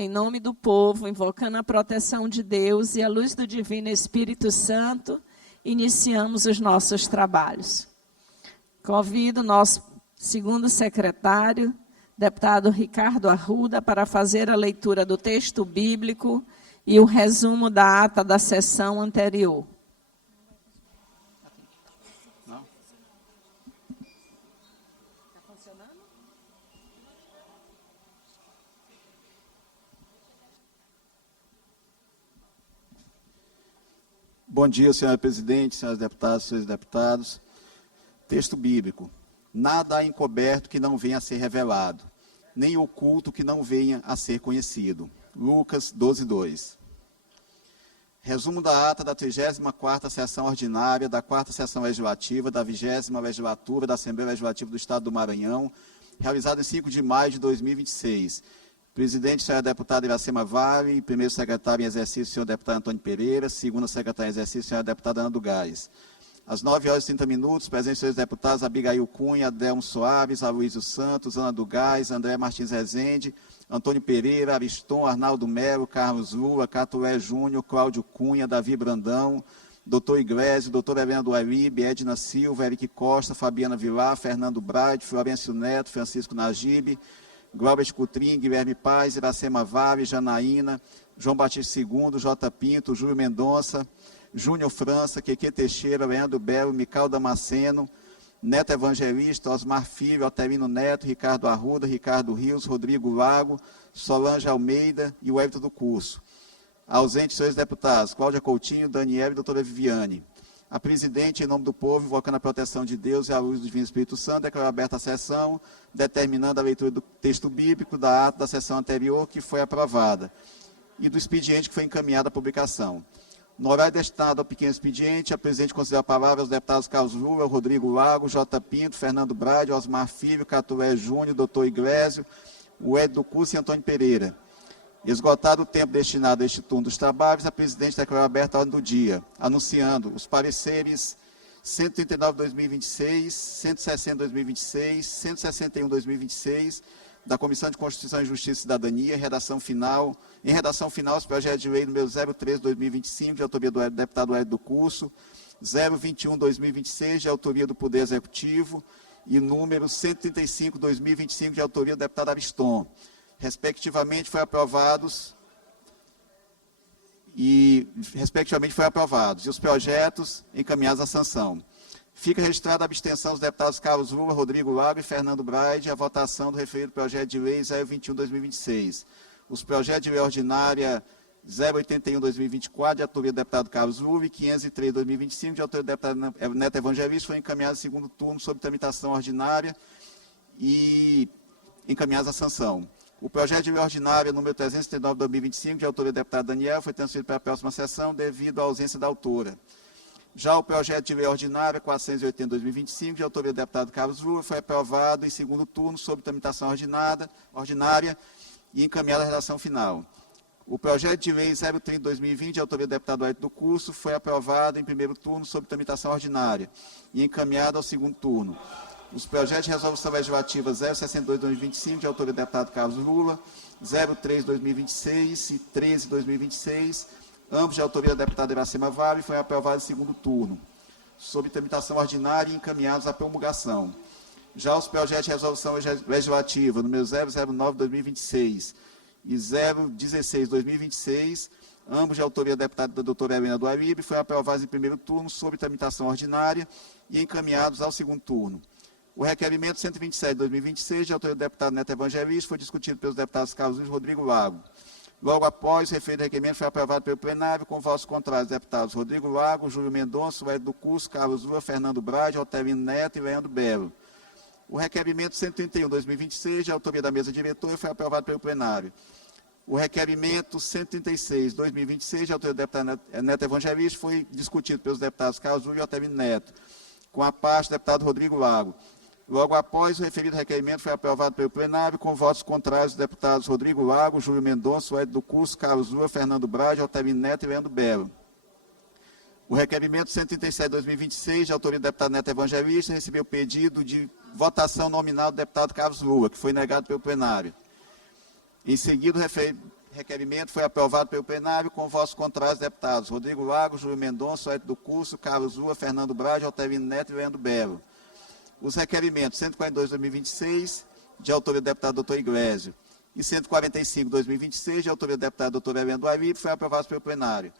em nome do povo, invocando a proteção de Deus e a luz do Divino Espírito Santo, iniciamos os nossos trabalhos. Convido o nosso segundo secretário, deputado Ricardo Arruda, para fazer a leitura do texto bíblico e o resumo da ata da sessão anterior. Bom dia, senhora presidente, senhores deputados, senhores deputados. Texto bíblico. Nada há encoberto que não venha a ser revelado, nem oculto que não venha a ser conhecido. Lucas 12:2. Resumo da ata da 34ª sessão ordinária, da 4ª sessão legislativa, da 20ª legislatura da Assembleia Legislativa do Estado do Maranhão, realizada em 5 de maio de 2026. Presidente, senhora deputada Iracema Vale, primeiro secretário em exercício, senhor deputado Antônio Pereira, segunda secretária em exercício, senhora deputada Ana do Gás. Às 9h30, presentes senhores deputados Abigail Cunha, Adelmo Soares, Aloysio Santos, Ana do Gás, André Martins Rezende, Antônio Pereira, Ariston, Arnaldo Melo, Carlos Lula, Catué Júnior, Cláudio Cunha, Davi Brandão, doutor Iglesias, doutora Helena do Aribe, Edna Silva, Eric Costa, Fabiana Vilar, Fernando Brade, Florencio Neto, Francisco Nagibe, Glauber Cutrim, Guilherme Paz, Iracema Vale, Janaína, João Batista II, J. Pinto, Júlio Mendonça, Júnior França, Queque Teixeira, Leandro Belo, Mical Damasceno, Neto Evangelista, Osmar Filho, Alterino Neto, Ricardo Arruda, Ricardo Rios, Rodrigo Lago, Solange Almeida e o Everton do Curso. Ausentes, senhores deputados, Cláudia Coutinho, Daniel e doutora Viviane. A presidente, em nome do povo, invocando a proteção de Deus e a luz do Divino Espírito Santo, declarou aberta a sessão, determinando a leitura do texto bíblico da ata da sessão anterior, que foi aprovada, e do expediente que foi encaminhado à publicação. No horário destinado ao pequeno expediente, a presidente concedeu a palavra aos deputados Carlos Lula, Rodrigo Lago, J. Pinto, Fernando Brade, Osmar Filho, Catué Júnior, doutor Iglesias, o Ed do Curso e Antônio Pereira. Esgotado o tempo destinado a este turno dos trabalhos, a presidente declarou aberta a ordem do dia, anunciando os pareceres 139/2026, 160/2026, 161/2026, da Comissão de Constituição e Justiça e Cidadania, em redação final, os projetos de lei número 03/2025, de autoria do deputado Hélio do Curso, 021/2026, de autoria do Poder Executivo, e número 135/2025, de autoria do deputado Ariston. Respectivamente, foi aprovados, e os projetos encaminhados à sanção. Fica registrada a abstenção dos deputados Carlos Lula, Rodrigo Lago e Fernando Braide, a votação do referido projeto de lei 021/2026. Os projetos de lei ordinária 081/2024, de autoria do deputado Carlos Lula, e 503/2025, de autoria do deputado Neto Evangelista, foram encaminhados em segundo turno sob tramitação ordinária e encaminhados à sanção. O projeto de lei ordinária número 339/2025, de autoria do deputado Daniel, foi transferido para a próxima sessão devido à ausência da autora. Já o projeto de lei ordinária 480/2025, de autoria do deputado Carlos Lula, foi aprovado em segundo turno sob tramitação ordinária e encaminhado à redação final. O projeto de lei 030/2020, de autoria do deputado Hélio do Curso, foi aprovado em primeiro turno sob tramitação ordinária e encaminhado ao segundo turno. Os projetos de resolução legislativa 062/2025, de autoria do deputado Carlos Lula, 03/2026 e 13/2026, ambos de autoria da deputada Iracema Vale, foram aprovados em segundo turno, sob tramitação ordinária e encaminhados à promulgação. Já os projetos de resolução legislativa número 009/2026 e 016/2026, ambos de autoria da deputada doutora Helena do Aribe, foram aprovados em primeiro turno, sob tramitação ordinária e encaminhados ao segundo turno. O requerimento 127/2026, de autoria do deputado Neto Evangelista, foi discutido pelos deputados Carlos Luiz e Rodrigo Lago. Logo após, o referido requerimento foi aprovado pelo plenário, com votos contrários dos deputados Rodrigo Lago, Júlio Mendonça, Hélio do Curso, Carlos Lula, Fernando Brade, Alterino Neto e Leandro Belo. O requerimento 131/2026, de autoria da mesa diretora, foi aprovado pelo plenário. O requerimento 136/2026, de autoria do deputado Neto Evangelista, foi discutido pelos deputados Carlos Lula e Alterino Neto, com a parte do deputado Rodrigo Lago. Logo após, o referido requerimento foi aprovado pelo plenário, com votos contrários dos deputados Rodrigo Lago, Júlio Mendonça, Hélio do Curso, Carlos Lula, Fernando Brade, Alterino Neto e Leandro Belo. O requerimento 137/2026, de autoria do deputado Neto Evangelista, recebeu pedido de votação nominal do deputado Carlos Lula, que foi negado pelo plenário. Em seguida, o referido requerimento foi aprovado pelo plenário com votos contrários, deputados Rodrigo Lago, Júlio Mendonça, Hélio do Curso, Carlos Lua, Fernando Brade, Alterino Neto e Leandro Belo. Os requerimentos 142/2026, de autoria do deputado doutor Iglesio, e 145/2026, de autoria do deputado doutor Heleno do Aribe, foi aprovado pelo plenário.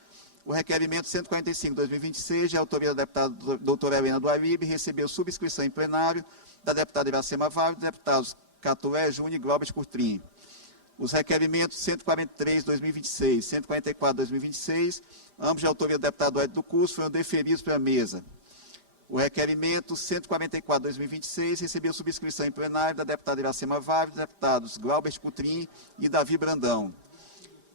O requerimento 145/2026, de autoria do deputado doutor Helena do Aribe, recebeu subscrição em plenário da deputada Iracema Vale e dos deputados Catué Júnior e Glauber Curtrim. Os requerimentos 143/2026, 144/2026, ambos de autoria do deputado Hélio do Curso, foram deferidos pela mesa. O requerimento 144/2026 recebeu subscrição em plenário da deputada Iracema Vale, dos deputados Glauber Curtrim e Davi Brandão.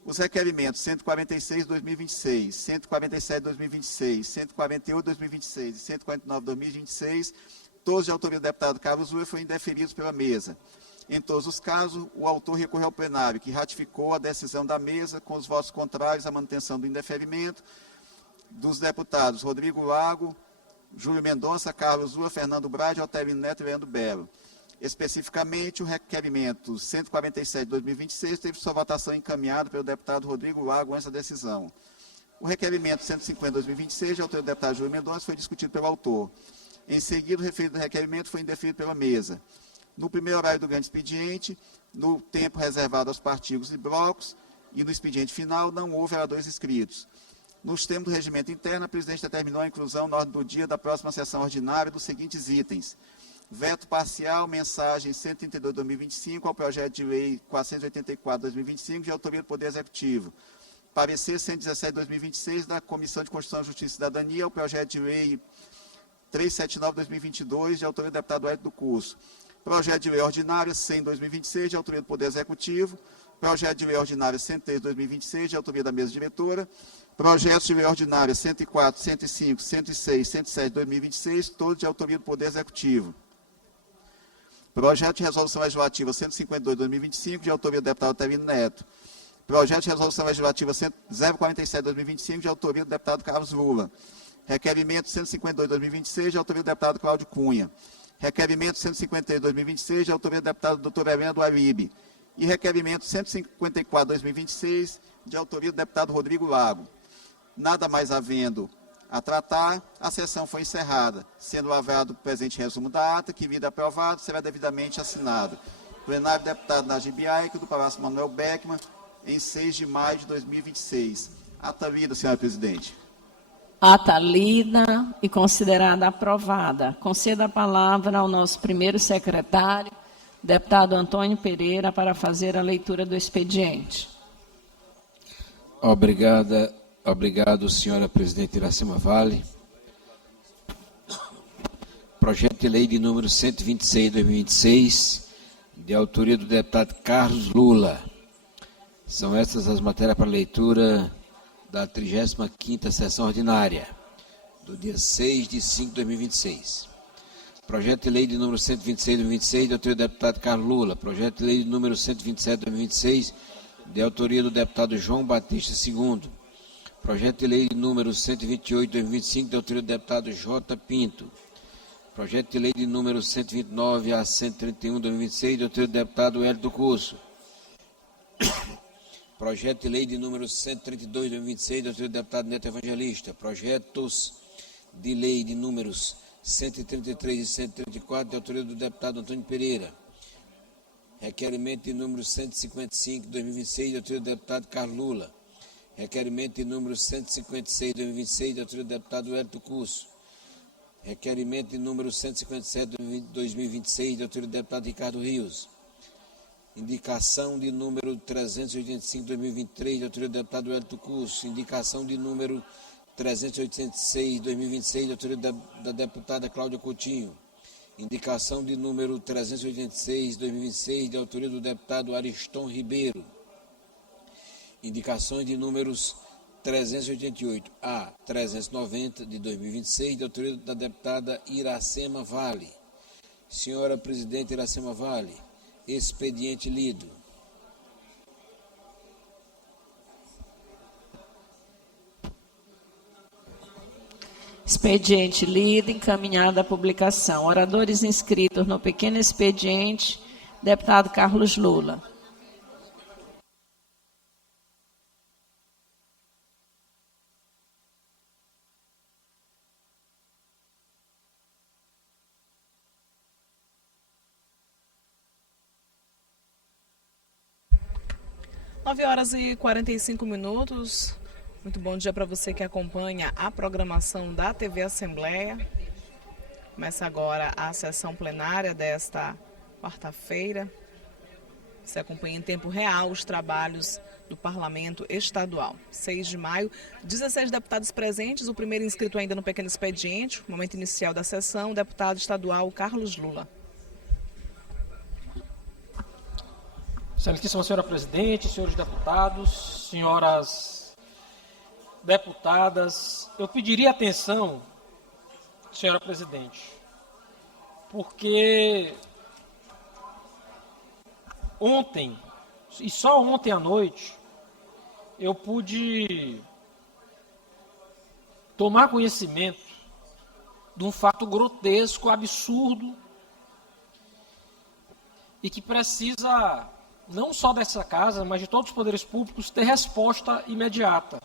Os requerimentos 146/2026, 147/2026, 148/2026 e 149/2026, todos de autoria do deputado Carlos Lua, foram indeferidos pela mesa. Em todos os casos, o autor recorreu ao plenário, que ratificou a decisão da mesa com os votos contrários à manutenção do indeferimento dos deputados Rodrigo Lago, Júlio Mendonça, Carlos Lua, Fernando Brade, Alterino Neto e Leandro Belo. Especificamente, o requerimento 147/2026 teve sua votação encaminhada pelo deputado Rodrigo Lago antes da decisão. O requerimento 150/2026, de autoria do deputado Júlio Mendonça, foi discutido pelo autor. Em seguida, o referido requerimento foi indeferido pela mesa. No primeiro horário do grande expediente, no tempo reservado aos partigos e blocos, e no expediente final, não houve oradores inscritos. Nos termos do regimento interno, a presidente determinou a inclusão na ordem do dia da próxima sessão ordinária dos seguintes itens: veto parcial, mensagem 132/2025 ao projeto de lei 484/2025, de autoria do Poder Executivo. Parecer 117/2026 da Comissão de Constituição, Justiça e Cidadania ao projeto de lei 379/2022, de autoria do deputado Hélio do Curso. Projeto de lei ordinária 100/2026, de autoria do Poder Executivo. Projeto de lei ordinária 103/2026, de autoria da mesa diretora. Projetos de lei ordinária 104, 105, 106, 107/2026, todos de autoria do Poder Executivo. Projeto de resolução legislativa 152/2025, de autoria do deputado Alterino Neto. Projeto de resolução legislativa 047/2025, de autoria do deputado Carlos Lula. Requerimento 152/2026, de autoria do deputado Cláudio Cunha. Requerimento 153/2026, de autoria do deputado doutor Helena do Aribe. E requerimento 154/2026, de autoria do deputado Rodrigo Lago. Nada mais havendo a tratar, a sessão foi encerrada, sendo lavado o presente resumo da ata, que, vida aprovado, será devidamente assinado. Plenário deputado Najib Aico, do Palácio Manuel Beckmann, em 6 de maio de 2026. Ata lida, senhora presidente. Ata lida e considerada aprovada. Concedo a palavra ao nosso primeiro secretário, deputado Antônio Pereira, para fazer a leitura do expediente. Obrigado, senhora presidente Iracema Vale. Projeto de lei de número 126/2026, de autoria do deputado Carlos Lula. São estas as matérias para leitura da 35ª sessão ordinária, do dia 6 de 5 de 2026. Projeto de lei de número 126/2026, de autoria do deputado Carlos Lula. Projeto de lei de número 127/2026, de autoria do deputado João Batista II. Projeto de lei de número 128/2025, de autoria do deputado J. Pinto. Projeto de lei de número 129 a 131/2026, de autoria do deputado Hélio do Curso. Projeto de lei de número 132/2026, de autoria do deputado Neto Evangelista. Projetos de lei de números 133 e 134, de autoria do deputado Antônio Pereira. Requerimento de número 155/2026, de autoria do deputado Carlos Lula. Requerimento de número 156/2026, de autoria do deputado Hélio do Curso. Requerimento de número 157/2026, de autoria do deputado Ricardo Rios. Indicação de número 385/2023, de autoria do deputado Hélio do Curso. Indicação de número 386/2026, de autoria da deputada Cláudia Coutinho. Indicação de número 386/2026, de autoria do deputado Ariston Ribeiro. Indicações de números 388 a 390 de 2026, de autoria da deputada Iracema Vale. Senhora presidente Iracema Vale, expediente lido. Expediente lido, encaminhada à publicação. Oradores inscritos no pequeno expediente, deputado Carlos Lula. 9h45. Muito bom dia para você que acompanha a programação da TV Assembleia. Começa agora a sessão plenária desta quarta-feira. Você acompanha em tempo real os trabalhos do Parlamento Estadual. 6 de maio, 16 deputados presentes, o primeiro inscrito ainda no pequeno expediente, momento inicial da sessão, o deputado estadual Carlos Lula. Excelentíssima senhora presidente, senhores deputados, senhoras deputadas, eu pediria atenção, senhora presidente, porque ontem, e só ontem à noite, eu pude tomar conhecimento de um fato grotesco, absurdo, e que precisa, não só dessa casa, mas de todos os poderes públicos, ter resposta imediata.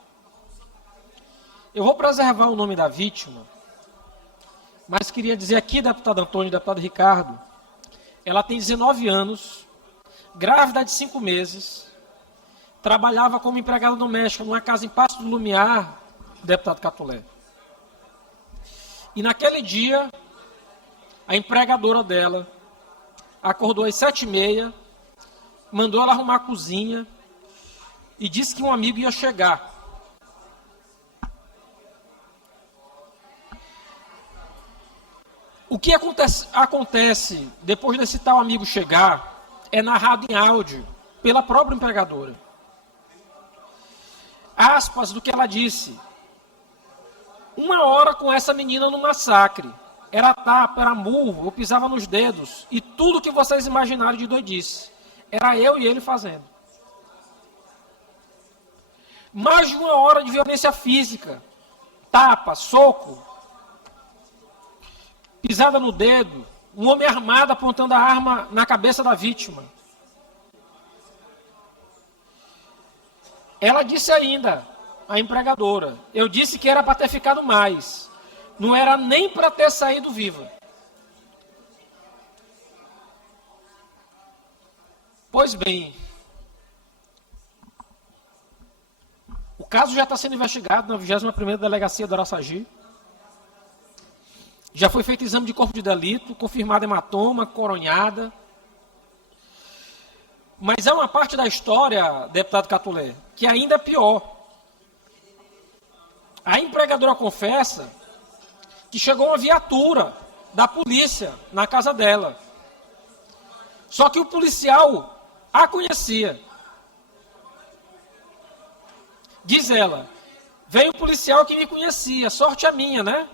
Eu vou preservar o nome da vítima, mas queria dizer aqui, deputado Antônio e deputado Ricardo, ela tem 19 anos, grávida de 5 meses, trabalhava como empregada doméstica numa casa em Passo do Lumiar, deputado Catulé. E naquele dia, a empregadora dela acordou às 7h30, mandou ela arrumar a cozinha e disse que um amigo ia chegar. O que acontece depois desse tal amigo chegar é narrado em áudio pela própria empregadora. Aspas do que ela disse. 1 hora com essa menina no massacre. Era tapa, era murro, eu pisava nos dedos. E tudo que vocês imaginaram de doidice. Era eu e ele fazendo. Mais de 1 hora de violência física. Tapa, soco. Pisada no dedo. Um homem armado apontando a arma na cabeça da vítima. Ela disse ainda, a empregadora, eu disse que era para ter ficado mais. Não era nem para ter saído viva. Pois bem, o caso já está sendo investigado na 21ª Delegacia do Araçagi. Já foi feito exame de corpo de delito, confirmado hematoma, coronhada. Mas há uma parte da história, deputado Catulé, que ainda é pior. A empregadora confessa que chegou uma viatura da polícia na casa dela. Só que o policial a conhecia. Diz ela, veio o policial que me conhecia, sorte a minha, né?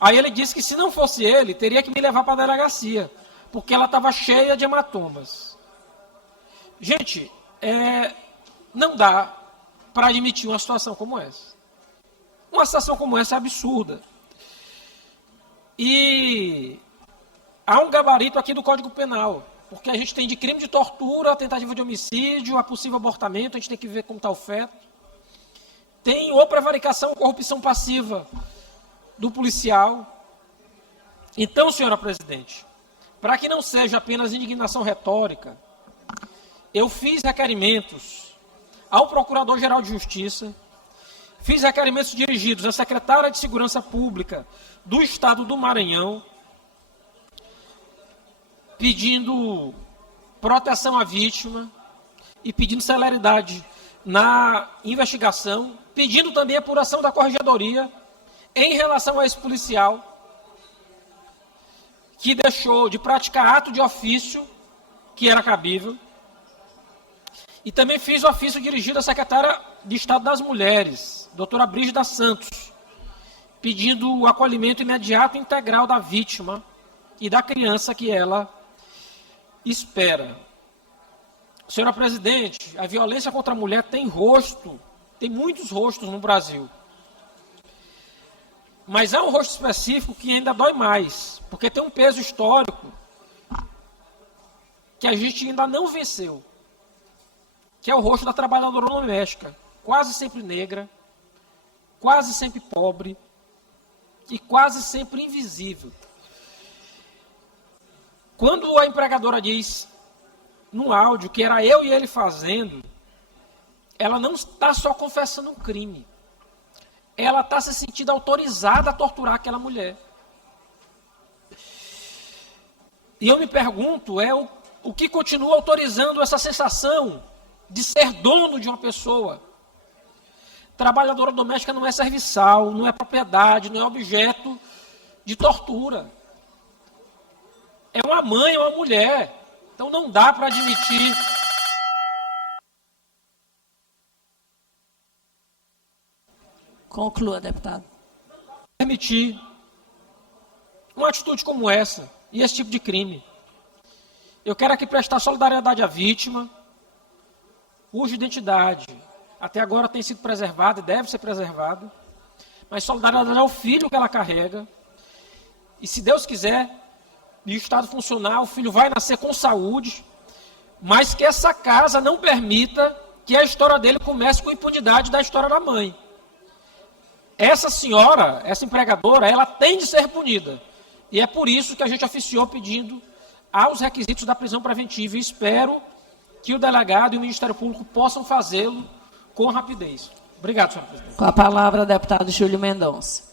Aí ele disse que se não fosse ele, teria que me levar para a delegacia, porque ela estava cheia de hematomas. Gente, não dá para admitir uma situação como essa. Uma situação como essa é absurda. E há um gabarito aqui do Código Penal, porque a gente tem de crime de tortura, tentativa de homicídio, a possível abortamento, a gente tem que ver como está o feto. Tem ou prevaricação ou corrupção passiva do policial. Então, senhora presidente, para que não seja apenas indignação retórica, eu fiz requerimentos ao Procurador-Geral de Justiça, fiz requerimentos dirigidos à Secretária de Segurança Pública do Estado do Maranhão, pedindo proteção à vítima e pedindo celeridade na investigação, pedindo também apuração da Corregedoria em relação a esse policial que deixou de praticar ato de ofício, que era cabível, e também fiz o ofício dirigido à secretária de Estado das Mulheres, doutora Brígida Santos, pedindo o acolhimento imediato e integral da vítima e da criança que ela espera. Senhora presidente, a violência contra a mulher tem rosto, tem muitos rostos no Brasil. Mas há um rosto específico que ainda dói mais, porque tem um peso histórico que a gente ainda não venceu, que é o rosto da trabalhadora doméstica, quase sempre negra, quase sempre pobre e quase sempre invisível. Quando a empregadora diz no áudio que era eu e ele fazendo, ela não está só confessando um crime. Ela está se sentindo autorizada a torturar aquela mulher. E eu me pergunto, o que continua autorizando essa sensação de ser dono de uma pessoa? Trabalhadora doméstica não é serviçal, não é propriedade, não é objeto de tortura. É uma mãe, é uma mulher. Então não dá para admitir. Conclua, deputado. Permitir uma atitude como essa e esse tipo de crime. Eu quero aqui prestar solidariedade à vítima, cuja identidade até agora tem sido preservada e deve ser preservada, mas solidariedade ao filho que ela carrega. E se Deus quiser, e o Estado funcionar, o filho vai nascer com saúde, mas que essa casa não permita que a história dele comece com impunidade da história da mãe. Essa senhora, essa empregadora, ela tem de ser punida. E é por isso que a gente oficiou pedindo aos requisitos da prisão preventiva. E espero que o delegado e o Ministério Público possam fazê-lo com rapidez. Obrigado, senhor presidente. Com a palavra, o deputado Júlio Mendonça.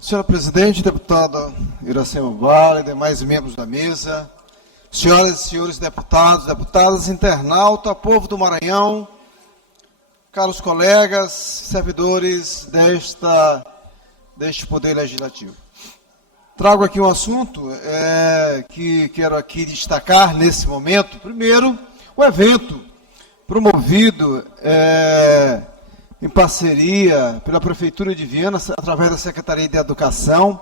Senhora presidente, deputada Iracema Vale, demais membros da mesa, senhoras e senhores deputados, deputadas, internauta, povo do Maranhão, caros colegas, servidores deste Poder Legislativo. Trago aqui um assunto que quero aqui destacar nesse momento. Primeiro, o evento promovido em parceria pela Prefeitura de Viana, através da Secretaria de Educação,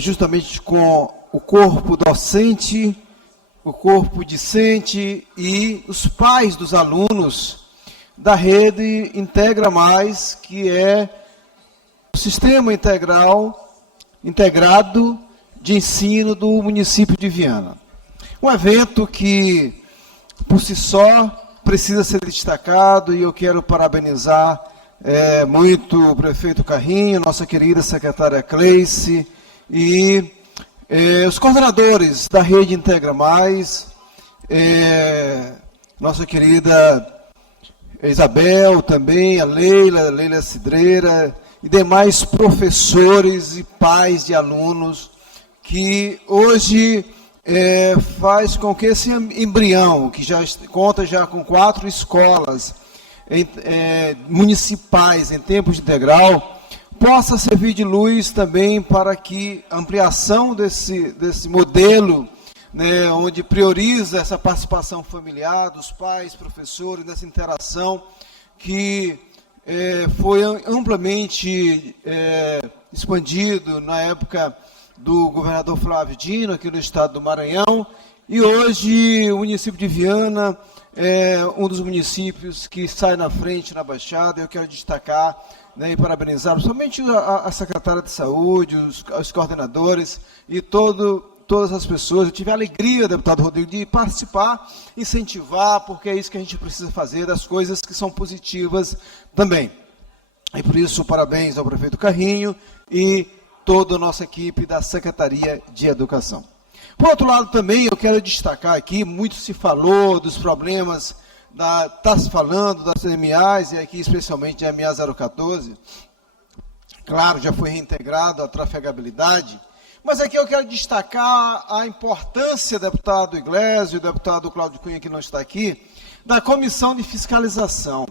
justamente com o corpo docente, o corpo discente e os pais dos alunos da rede Integra Mais, que é o sistema integrado de ensino do município de Viana. Um evento que, por si só, precisa ser destacado, e eu quero parabenizar muito o prefeito Carrinho, nossa querida secretária Cleice e os coordenadores da rede Integra Mais, nossa querida Isabel também, a Leila Cidreira e demais professores e pais de alunos que hoje faz com que esse embrião, que já conta já com 4 escolas municipais em tempo integral, possa servir de luz também para que a ampliação desse modelo, né, onde prioriza essa participação familiar dos pais, professores, nessa interação que foi amplamente expandido na época do governador Flávio Dino, aqui no estado do Maranhão, e hoje o município de Viana é um dos municípios que sai na frente na Baixada. Eu quero destacar, né, e parabenizar somente a secretária de Saúde, os coordenadores e todas as pessoas. Eu tive a alegria, deputado Rodrigo, de participar, incentivar, porque é isso que a gente precisa fazer, das coisas que são positivas também. E por isso, parabéns ao prefeito Carrinho e toda a nossa equipe da Secretaria de Educação. Por outro lado, também eu quero destacar aqui, muito se falou dos problemas, está se falando das MAs, e aqui especialmente a MA 014, claro, já foi reintegrado a trafegabilidade, mas aqui eu quero destacar a importância, deputado Iglesias, o deputado Cláudio Cunha, que não está aqui, da Comissão de Fiscalização.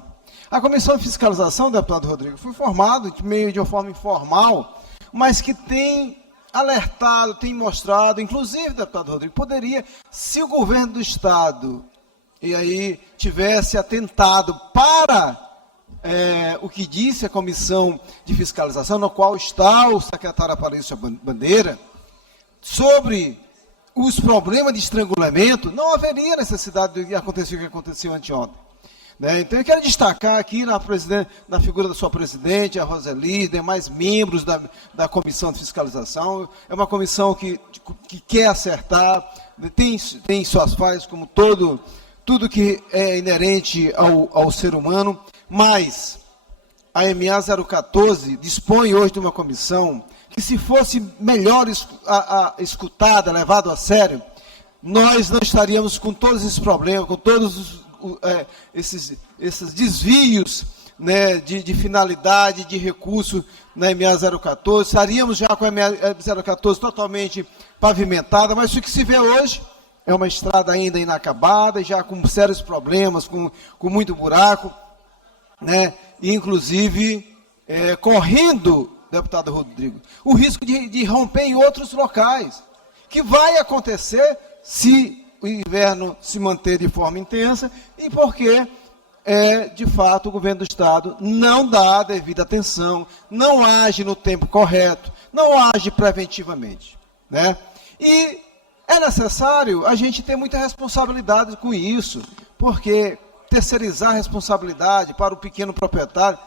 A Comissão de Fiscalização, deputado Rodrigo, foi formada de uma forma informal, mas que tem alertado, tem mostrado, inclusive, deputado Rodrigo, poderia, se o governo do Estado e aí tivesse atentado para o que disse a Comissão de Fiscalização, no qual está o secretário Aparício Bandeira, sobre os problemas de estrangulamento, não haveria necessidade de acontecer o que aconteceu anteontem. Né? Então, eu quero destacar aqui na figura da sua presidente, a Roseli, demais membros da Comissão de Fiscalização. É uma comissão que quer acertar, tem suas falhas, como tudo que é inerente ao ser humano, mas a MA 014 dispõe hoje de uma comissão que, se fosse melhor escutada, levado a sério, nós não estaríamos com todos esses problemas, com todos esses desvios, né, de finalidade, de recurso na MA 014, estaríamos já com a MA 014 totalmente pavimentada, mas o que se vê hoje é uma estrada ainda inacabada, já com sérios problemas, com muito buraco, né, e inclusive correndo, deputado Rodrigo, o risco de romper em outros locais, que vai acontecer se o inverno se manter de forma intensa e porque, de fato, o governo do Estado não dá a devida atenção, não age no tempo correto, não age preventivamente, né? E é necessário a gente ter muita responsabilidade com isso, porque terceirizar a responsabilidade para o pequeno proprietário,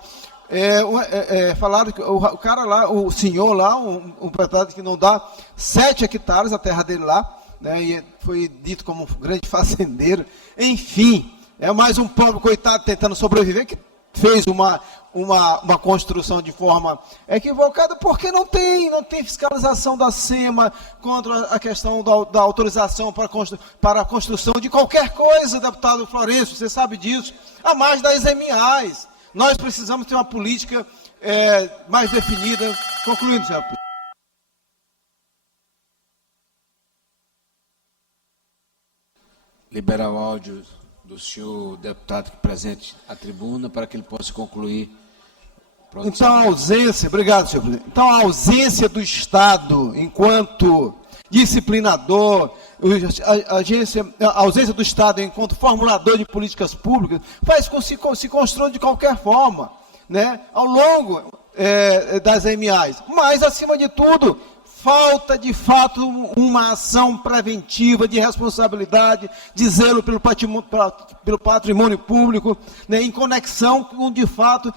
falaram que o cara lá, o senhor lá, um proprietário que não dá 7 hectares a terra dele lá, né, e foi dito como um grande fazendeiro, enfim, é mais um pobre coitado tentando sobreviver, que fez uma construção de forma equivocada, porque não tem fiscalização da SEMA contra a questão da autorização para a construção de qualquer coisa, deputado Florencio, você sabe disso, a mais das MAs. Nós precisamos ter uma política mais definida. Concluindo, senhor. Liberar o áudio do senhor deputado que presente à tribuna para que ele possa concluir. Então, a ausência, obrigado, senhor presidente. Então, a ausência do Estado enquanto disciplinador, a ausência do Estado enquanto formulador de políticas públicas, faz com que se construa de qualquer forma, né, ao longo das MAs. Mas, acima de tudo, falta, de fato, uma ação preventiva de responsabilidade, de zelo pelo patrimônio público, né, em conexão com, de fato,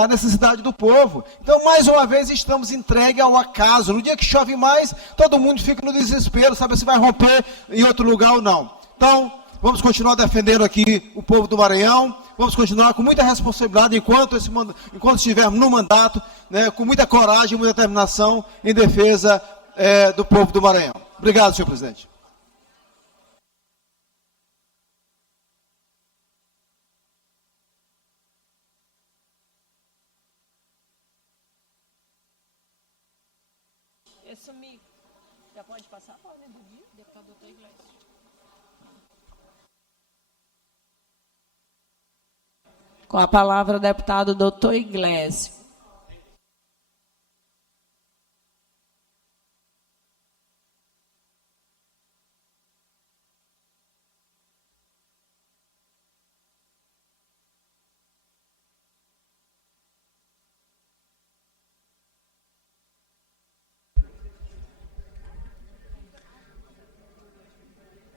a necessidade do povo. Então, mais uma vez, estamos entregues ao acaso. No dia que chove mais, todo mundo fica no desespero, sabe se vai romper em outro lugar ou não. Então, vamos continuar defendendo aqui o povo do Maranhão, vamos continuar com muita responsabilidade enquanto estivermos no mandato, né, com muita coragem, muita determinação em defesa do povo do Maranhão. Obrigado, senhor presidente. Esse mic, já pode passar para o deputado Dr. Iglesias. Com a palavra, o deputado Dr. Iglesias.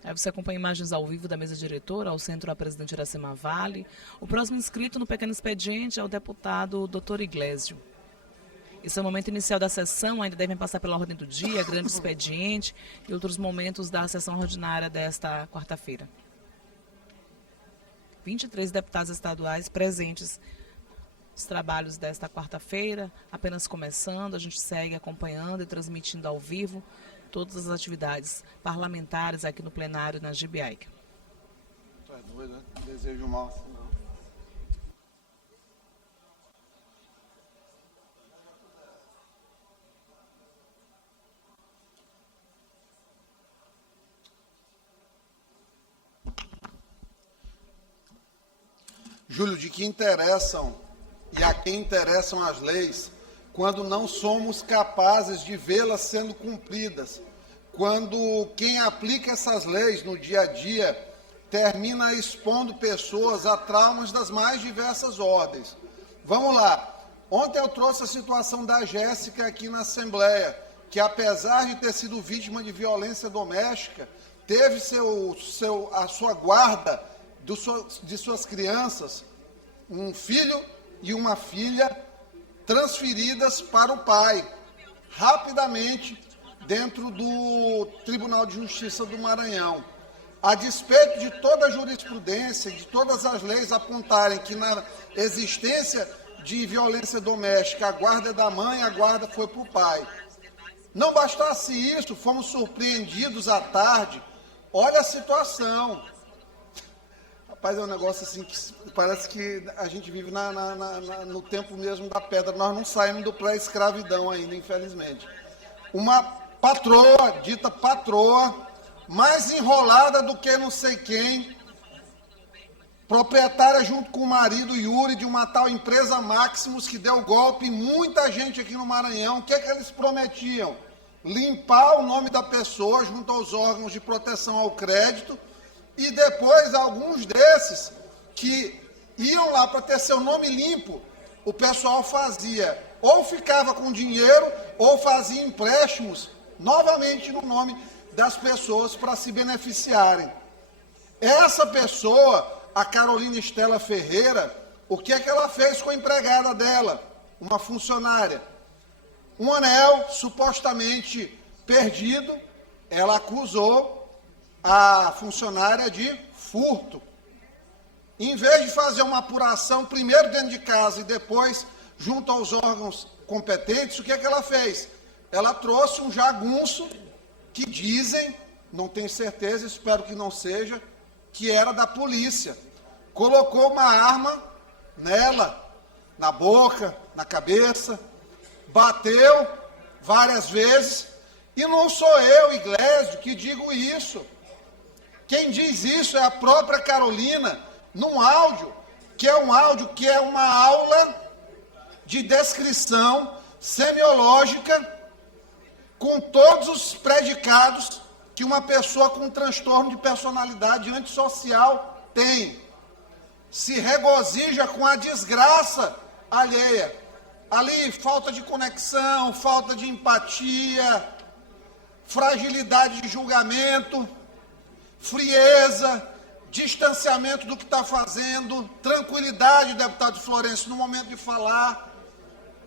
Aí você acompanha imagens ao vivo da mesa diretora, ao centro a presidente Iracema Vale. O próximo inscrito no pequeno expediente é o deputado Dr. Iglesias. Esse é o momento inicial da sessão, ainda devem passar pela ordem do dia, grande expediente e outros momentos da sessão ordinária desta quarta-feira. 23 deputados estaduais presentes nos trabalhos desta quarta-feira, apenas começando, a gente segue acompanhando e transmitindo ao vivo todas as atividades parlamentares aqui no plenário na GBIC. Desejo mal. Júlio, de que interessam e a quem interessam as leis quando não somos capazes de vê-las sendo cumpridas, quando quem aplica essas leis no dia a dia termina expondo pessoas a traumas das mais diversas ordens. Vamos lá. Ontem eu trouxe a situação da Jéssica aqui na Assembleia, que, apesar de ter sido vítima de violência doméstica, teve a sua guarda de suas crianças, um filho e uma filha, transferidas para o pai, rapidamente, dentro do Tribunal de Justiça do Maranhão. A despeito de toda a jurisprudência, de todas as leis apontarem que na existência de violência doméstica, a guarda é da mãe, a guarda foi para o pai. Não bastasse isso, fomos surpreendidos à tarde. Olha a situação. Rapaz, é um negócio assim que parece que a gente vive no tempo mesmo da pedra. Nós não saímos do pré-escravidão ainda, infelizmente. Uma patroa, dita patroa, mais enrolada do que não sei quem, proprietária junto com o marido Yuri de uma tal empresa Maximus que deu golpe em muita gente aqui no Maranhão. O que é que eles prometiam? Limpar o nome da pessoa junto aos órgãos de proteção ao crédito e depois alguns desses que iam lá para ter seu nome limpo, o pessoal fazia ou ficava com dinheiro ou fazia empréstimos novamente no nome das pessoas para se beneficiarem. Essa pessoa, a Carolina Estela Ferreira, o que é que ela fez com a empregada dela, uma funcionária? Um anel supostamente perdido, ela acusou a funcionária de furto. Em vez de fazer uma apuração, primeiro dentro de casa e depois junto aos órgãos competentes, o que é que ela fez? Ela trouxe um jagunço que dizem, não tenho certeza, espero que não seja, que era da polícia. Colocou uma arma nela, na boca, na cabeça, bateu várias vezes, e não sou eu, Iglesio, que digo isso. Quem diz isso é a própria Carolina, num áudio, que é uma aula de descrição semiológica com todos os predicados que uma pessoa com transtorno de personalidade antissocial tem. Se regozija com a desgraça alheia. Ali, falta de conexão, falta de empatia, fragilidade de julgamento, frieza, distanciamento do que está fazendo, tranquilidade, deputado Florencio, no momento de falar.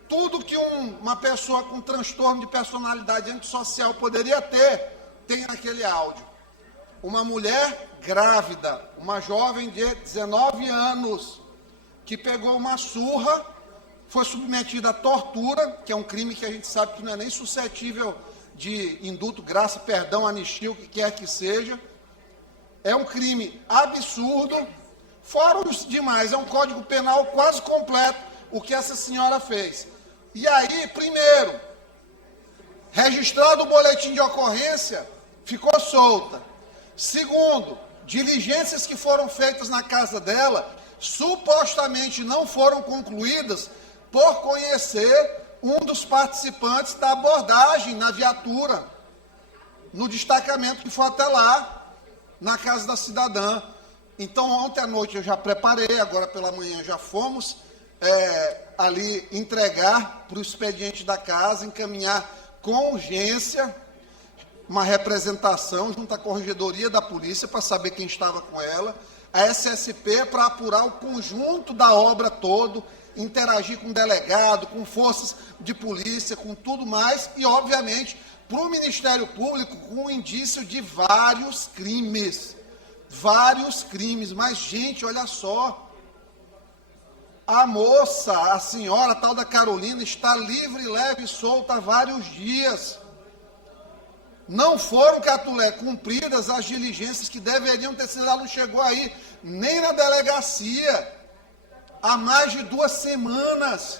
Tudo que uma pessoa com transtorno de personalidade antissocial poderia ter, tem naquele áudio. Uma mulher grávida, uma jovem de 19 anos, que pegou uma surra, foi submetida à tortura, que é um crime que a gente sabe que não é nem suscetível de indulto, graça, perdão, anistia, o que quer que seja. É um crime absurdo, fora os demais, é um código penal quase completo o que essa senhora fez. E aí, primeiro, registrado o boletim de ocorrência, ficou solta. Segundo, diligências que foram feitas na casa dela, supostamente não foram concluídas por conhecer um dos participantes da abordagem na viatura, no destacamento que foi até lá, na casa da cidadã. Então, ontem à noite eu já preparei, agora pela manhã já fomos ali entregar para o expediente da casa, encaminhar com urgência uma representação junto à Corregedoria da Polícia para saber quem estava com ela, a SSP para apurar o conjunto da obra todo, interagir com o delegado, com forças de polícia, com tudo mais, e, obviamente, para o Ministério Público com indício de vários crimes. Vários crimes. Mas, gente, olha só. A moça, a senhora, a tal da Carolina, está livre, leve e solta há vários dias. Não foram, Catulé, cumpridas as diligências que deveriam ter sido. Ela não chegou aí nem na delegacia há mais de 2 semanas.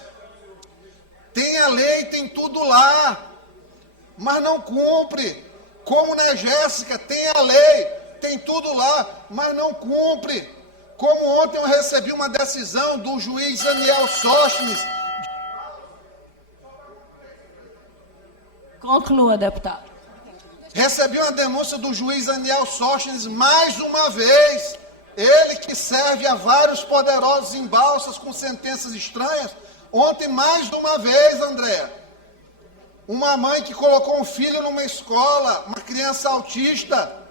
Tem a lei, tem tudo lá, mas não cumpre. Como, né, Jéssica? Tem a lei, tem tudo lá, mas não cumpre. Como ontem eu recebi uma decisão do juiz Daniel Sóstenes. Conclua, deputado. Recebi uma denúncia do juiz Daniel Sóstenes mais uma vez. Ele que serve a vários poderosos em balsas com sentenças estranhas. Ontem, mais de uma vez, Andréa. Uma mãe que colocou um filho numa escola, uma criança autista,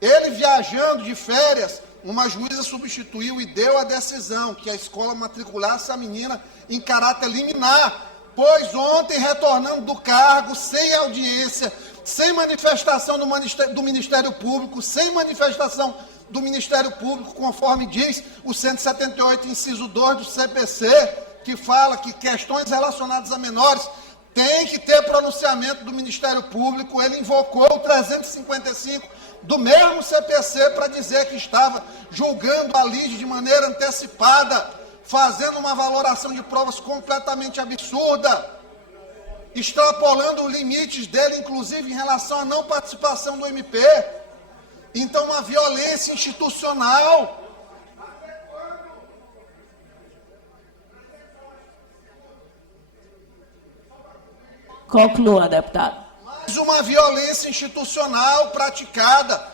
ele viajando de férias, uma juíza substituiu e deu a decisão que a escola matriculasse a menina em caráter liminar, pois ontem, retornando do cargo, sem audiência, sem manifestação do Ministério Público, sem manifestação do Ministério Público, conforme diz o 178, inciso 2 do CPC, que fala que questões relacionadas a menores tem que ter pronunciamento do Ministério Público. Ele invocou o 355 do mesmo CPC para dizer que estava julgando a lide de maneira antecipada, fazendo uma valoração de provas completamente absurda, extrapolando os limites dele, inclusive em relação à não participação do MP. Então, uma violência institucional. Conclua, deputado. Mais uma violência institucional praticada.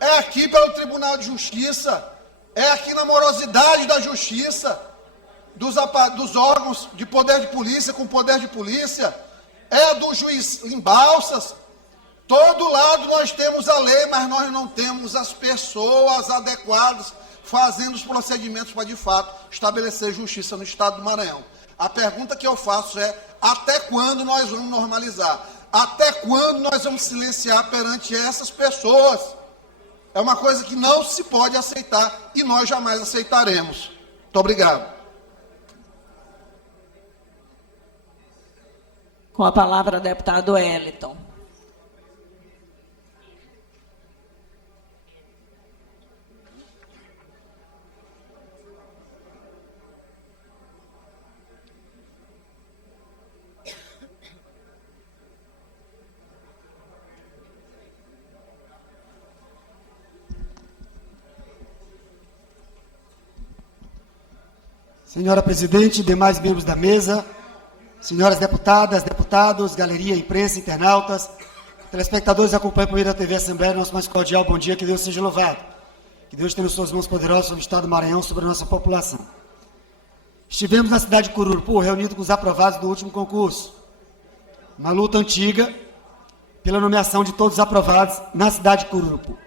É aqui pelo Tribunal de Justiça, é aqui na morosidade da Justiça, dos órgãos de poder de polícia com poder de polícia, é do juiz em Balsas. Todo lado nós temos a lei, mas nós não temos as pessoas adequadas fazendo os procedimentos para, de fato, estabelecer justiça no Estado do Maranhão. A pergunta que eu faço é: até quando nós vamos normalizar? Até quando nós vamos silenciar perante essas pessoas? É uma coisa que não se pode aceitar e nós jamais aceitaremos. Muito obrigado. Com a palavra, deputado Wellington. Senhora presidente, demais membros da mesa, senhoras deputadas, deputados, galeria, imprensa, internautas, telespectadores que acompanham por meio da TV Assembleia, nosso mais cordial bom dia, que Deus seja louvado. Que Deus tenha suas mãos poderosas sobre o Estado do Maranhão, sobre a nossa população. Estivemos na cidade de Cururupu, reunidos com os aprovados do último concurso. Uma luta antiga pela nomeação de todos os aprovados na cidade de Cururupu.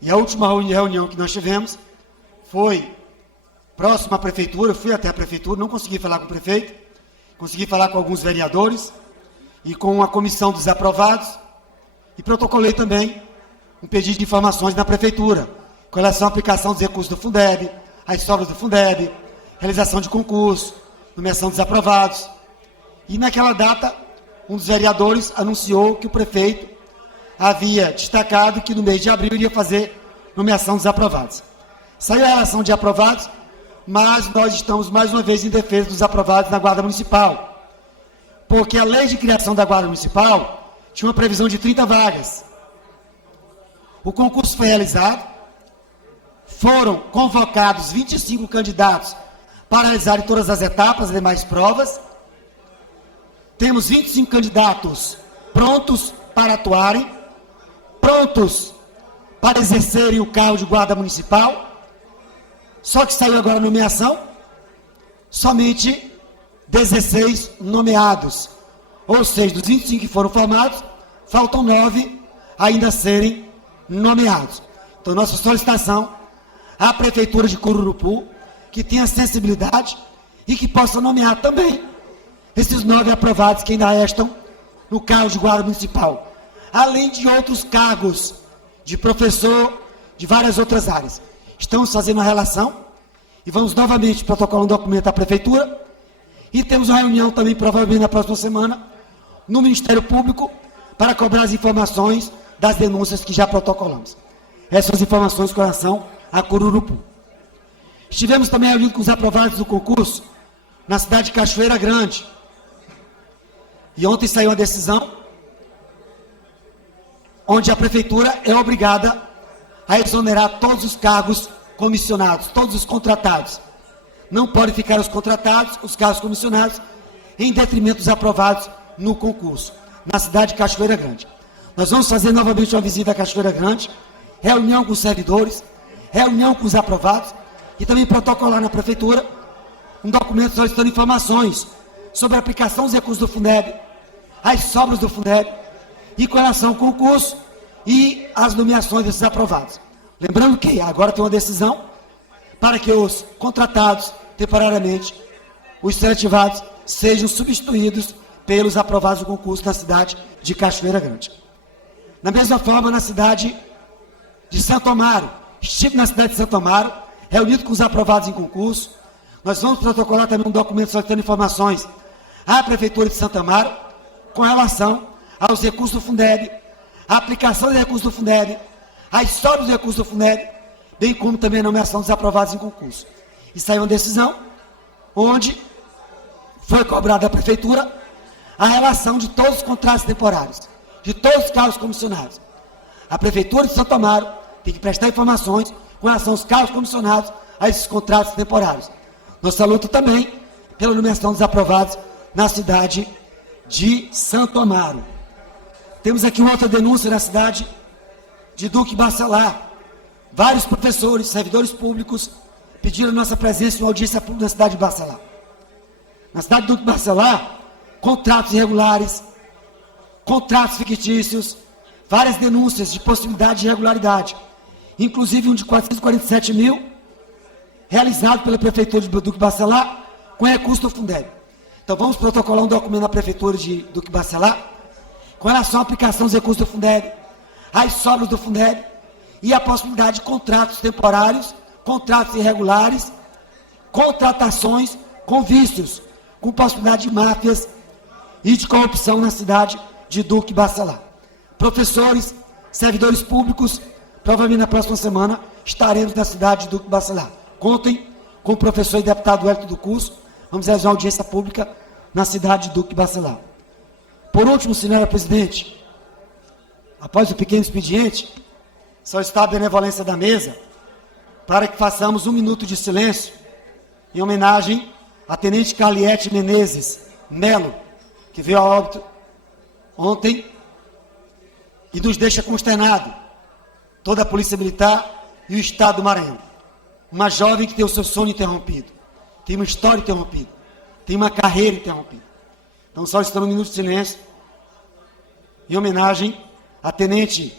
E a última reunião que nós tivemos foi próximo à prefeitura. Eu fui até a prefeitura, não consegui falar com o prefeito, consegui falar com alguns vereadores e com a comissão dos aprovados, e protocolei também um pedido de informações na prefeitura, com relação à aplicação dos recursos do Fundeb, as sobras do Fundeb, realização de concurso, nomeação dos aprovados. E naquela data, um dos vereadores anunciou que o prefeito havia destacado que no mês de abril iria fazer nomeação dos aprovados. Saiu a relação de aprovados, mas nós estamos mais uma vez em defesa dos aprovados na Guarda Municipal, porque a lei de criação da Guarda Municipal tinha uma previsão de 30 vagas. O concurso foi realizado, foram convocados 25 candidatos para realizarem todas as etapas, as demais provas. Temos 25 candidatos prontos para atuarem, prontos para exercerem o cargo de guarda municipal. Só que saiu agora a nomeação, somente 16 nomeados. Ou seja, dos 25 que foram formados, faltam 9 ainda a serem nomeados. Então, nossa solicitação à Prefeitura de Cururupu, que tenha sensibilidade e que possa nomear também esses 9 aprovados que ainda restam no cargo de guarda municipal, além de outros cargos de professor, de várias outras áreas. Estamos fazendo uma relação e vamos novamente protocolar um documento à Prefeitura, e temos uma reunião também, provavelmente na próxima semana, no Ministério Público, para cobrar as informações das denúncias que já protocolamos. Essas são as informações com relação a Cururupu. Estivemos também reunidos com os aprovados do concurso na cidade de Cachoeira Grande. E ontem saiu uma decisão onde a Prefeitura é obrigada a exonerar todos os cargos comissionados, todos os contratados. Não podem ficar os contratados, os cargos comissionados, em detrimento dos aprovados no concurso, na cidade de Cachoeira Grande. Nós vamos fazer novamente uma visita a Cachoeira Grande, reunião com os servidores, reunião com os aprovados, e também protocolar na Prefeitura um documento solicitando informações sobre a aplicação dos recursos do Fundeb, as sobras do Fundeb e com relação ao concurso e as nomeações desses aprovados. Lembrando que agora tem uma decisão para que os contratados temporariamente, os seletivados, sejam substituídos pelos aprovados do concurso na cidade de Cachoeira Grande. Da mesma forma, na cidade de Santo Amaro, estive na cidade de Santo Amaro, reunido com os aprovados em concurso. Nós vamos protocolar também um documento solicitando informações à Prefeitura de Santo Amaro com relação aos recursos do Fundeb, a aplicação de recursos do Fundeb, as sobras do recurso do Fundeb, bem como também a nomeação dos aprovados em concurso. E saiu uma decisão onde foi cobrada da Prefeitura a relação de todos os contratos temporários, de todos os cargos comissionados. A Prefeitura de Santo Amaro tem que prestar informações com relação aos cargos comissionados a esses contratos temporários. Nossa luta também pela nomeação dos aprovados na cidade de Santo Amaro. Temos aqui uma outra denúncia na cidade de Duque Bacelar. Vários professores, servidores públicos pediram a nossa presença em uma audiência pública na cidade de Bacelar. Na cidade de Duque Bacelar, contratos irregulares, contratos fictícios, várias denúncias de possibilidade de irregularidade, inclusive um de 447 mil, realizado pela Prefeitura de Duque Bacelar, com recurso do Fundeb. Então vamos protocolar um documento na Prefeitura de Duque Bacelar, com relação à aplicação dos recursos do Fundeb, as sobras do Fundeb, e a possibilidade de contratos temporários, contratos irregulares, contratações com vícios, com possibilidade de máfias e de corrupção na cidade de Duque Bacelar. Professores, servidores públicos, provavelmente na próxima semana estaremos na cidade de Duque Bacelar. Contem com o professor e deputado Hélio do curso, vamos realizar uma audiência pública na cidade de Duque Bacelar. Por último, senhora presidente, após o pequeno expediente, solicitar a benevolência da mesa para que façamos 1 minuto de silêncio em homenagem a Tenente Carliete Menezes Melo, que veio a óbito ontem e nos deixa consternado, toda a Polícia Militar e o Estado do Maranhão. Uma jovem que tem o seu sonho interrompido, tem uma história interrompida, tem uma carreira interrompida. Então, solicitando 1 minuto de silêncio em homenagem a Tenente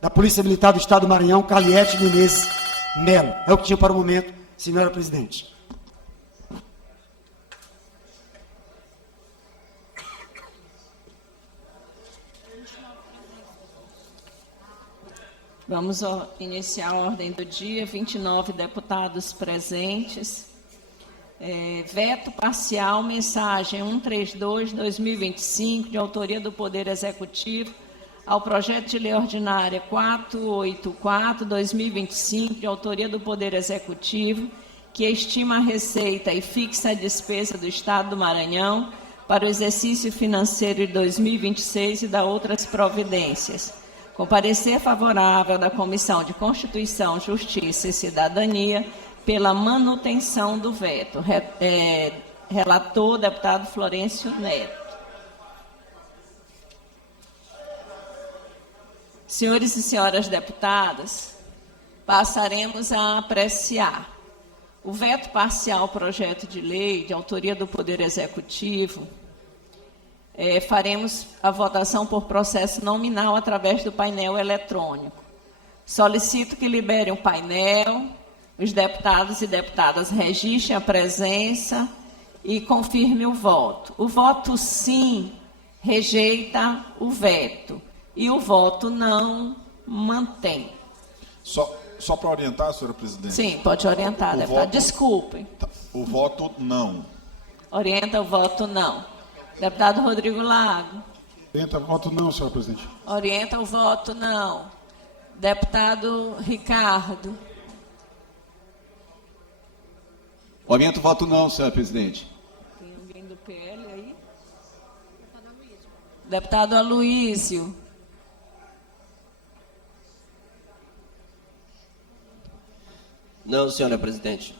da Polícia Militar do Estado do Maranhão, Carliete Menezes Melo. É o que tinha para o momento, senhora presidente. Vamos iniciar a ordem do dia. 29 deputados presentes. Veto parcial, mensagem 132/2025, de autoria do Poder Executivo, ao projeto de lei ordinária 484/2025, de autoria do Poder Executivo, que estima a receita e fixa a despesa do Estado do Maranhão para o exercício financeiro de 2026 e da outras providências. Com parecer favorável da Comissão de Constituição, Justiça e Cidadania, pela manutenção do veto. Relator, deputado Florencio Neto. Senhores e senhoras deputadas, passaremos a apreciar o veto parcial ao projeto de lei de autoria do Poder Executivo. Faremos a votação por processo nominal através do painel eletrônico. Solicito que liberem o painel, os deputados e deputadas registrem a presença e confirme o voto. O voto sim rejeita o veto e o voto não mantém. Só para orientar, senhora presidente. Sim, pode orientar, deputado. Desculpe. O voto não. Orienta o voto não. Deputado Rodrigo Lago. Orienta o voto não, senhora presidente. Orienta o voto não. Deputado Ricardo. Oriento o voto não, senhora presidente. Tem alguém do PL aí? Deputado Aloísio. Não, senhora presidente.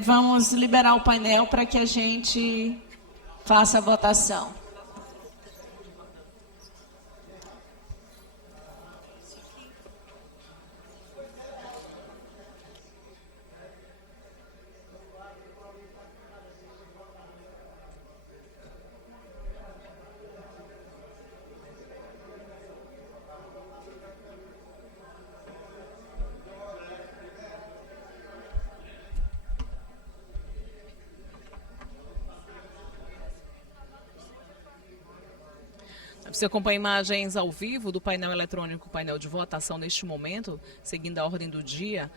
Vamos liberar o painel para que a gente faça a votação. Você acompanha imagens ao vivo do painel eletrônico, painel de votação neste momento, seguindo a ordem do dia.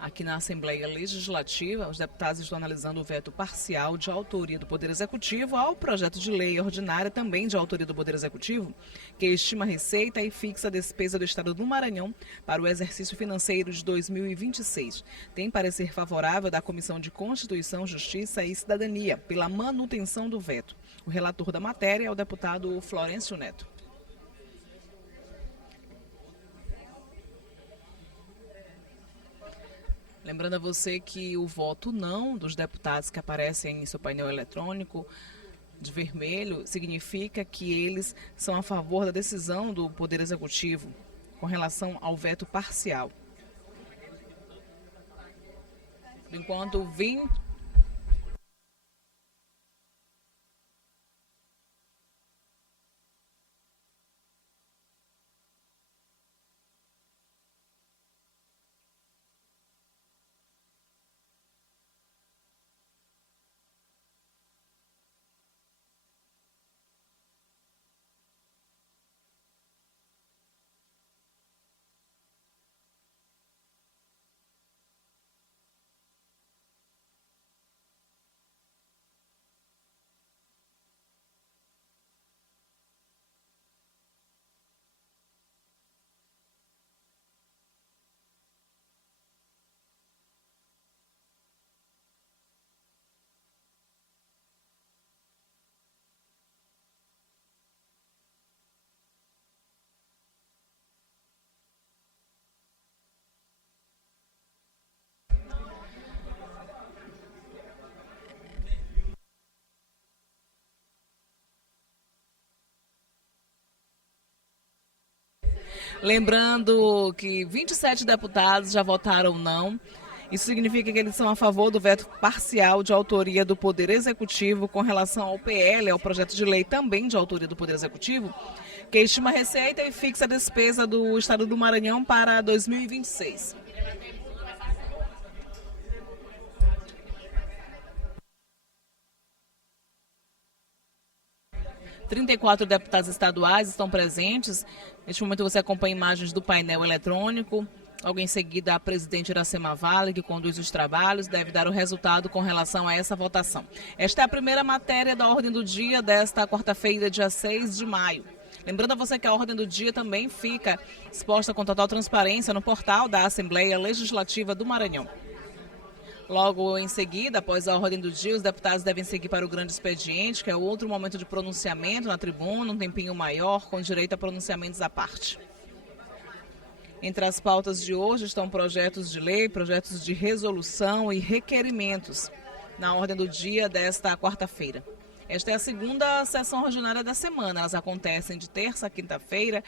Aqui na Assembleia Legislativa, os deputados estão analisando o veto parcial de autoria do Poder Executivo ao projeto de lei ordinária, também de autoria do Poder Executivo, que estima a receita e fixa a despesa do Estado do Maranhão para o exercício financeiro de 2026. Tem parecer favorável da Comissão de Constituição, Justiça e Cidadania pela manutenção do veto. O relator da matéria é o deputado Florencio Neto. Lembrando a você que o voto não dos deputados que aparecem em seu painel eletrônico de vermelho significa que eles são a favor da decisão do Poder Executivo com relação ao veto parcial. Por enquanto, 20... Lembrando que 27 deputados já votaram não. Isso significa que eles são a favor do veto parcial de autoria do Poder Executivo com relação ao PL, ao projeto de lei também de autoria do Poder Executivo, que estima a receita e fixa a despesa do Estado do Maranhão para 2026. Os 34 deputados estaduais estão presentes. Neste momento você acompanha imagens do painel eletrônico. Logo em seguida, a presidente Iracema Vale, que conduz os trabalhos, deve dar o resultado com relação a essa votação. Esta é a primeira matéria da ordem do dia desta quarta-feira, dia 6 de maio. Lembrando a você que a ordem do dia também fica exposta com total transparência no portal da Assembleia Legislativa do Maranhão. Logo em seguida, após a ordem do dia, os deputados devem seguir para o grande expediente, que é outro momento de pronunciamento na tribuna, um tempinho maior, com direito a pronunciamentos à parte. Entre as pautas de hoje estão projetos de lei, projetos de resolução e requerimentos na ordem do dia desta quarta-feira. Esta é a segunda sessão ordinária da semana. Elas acontecem de terça a quinta-feira,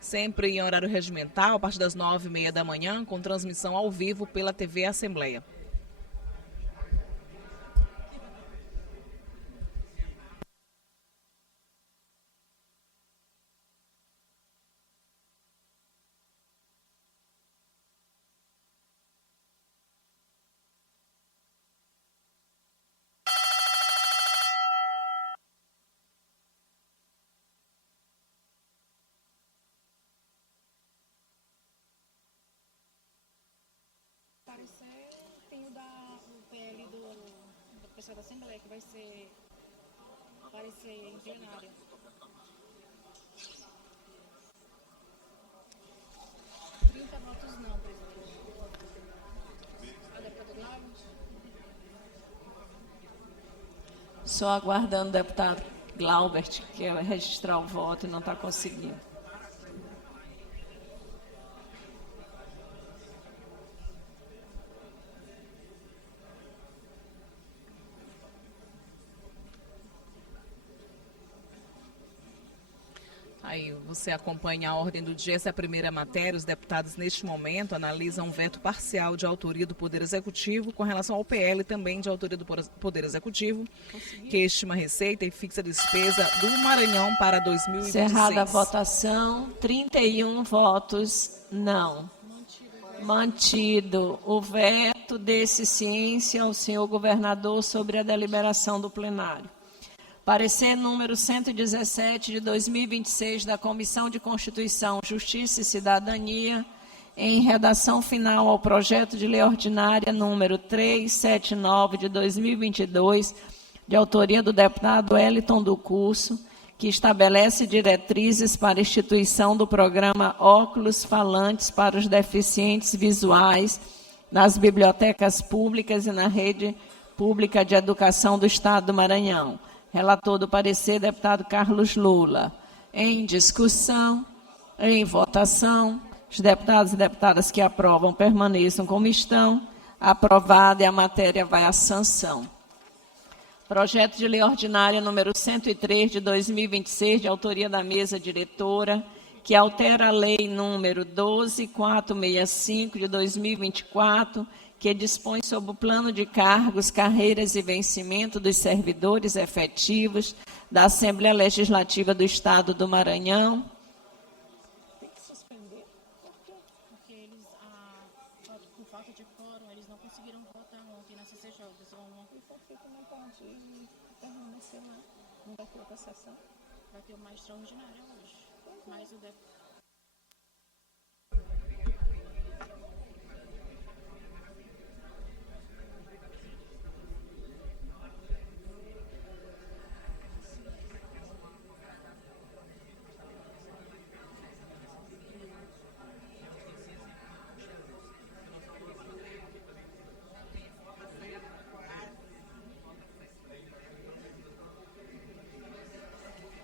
sempre em horário regimental, a partir das 9h30 da manhã, com transmissão ao vivo pela TV Assembleia. Tem o PL do pessoal da Assembleia, que vai ser aparecer em plenária. Votos não, presidente. A deputada Glauber? Só aguardando o deputado Glaubert, que quer registrar o voto e não está conseguindo. Aí você acompanha a ordem do dia, essa é a primeira matéria. Os deputados, neste momento, analisam um veto parcial de autoria do Poder Executivo com relação ao PL, também de autoria do Poder Executivo, que estima a receita e fixa a despesa do Maranhão para 2026. Encerrada a votação, 31 votos não. Mantido o veto desse ciência ao senhor governador sobre a deliberação do plenário. Parecer número 117 de 2026 da Comissão de Constituição, Justiça e Cidadania, em redação final ao projeto de lei ordinária número 379 de 2022, de autoria do deputado Wellington do Curso, que estabelece diretrizes para a instituição do programa Óculos Falantes para os Deficientes Visuais nas bibliotecas públicas e na rede pública de educação do Estado do Maranhão. Relator do parecer, deputado Carlos Lula. Em discussão, em votação, os deputados e deputadas que aprovam permaneçam como estão. Aprovada e a matéria vai à sanção. Projeto de lei ordinária número 103 de 2026, de autoria da mesa diretora, que altera a lei número 12465 de 2024, que dispõe sobre o plano de cargos, carreiras e vencimento dos servidores efetivos da Assembleia Legislativa do Estado do Maranhão. Tem que suspender? Porque eles, por falta de quórum, eles não conseguiram votar ontem na CCJ. E por que não pode permanecer lá? Não vai ter outra sessão? Vai ter uma extraordinária hoje. Mas o deputado...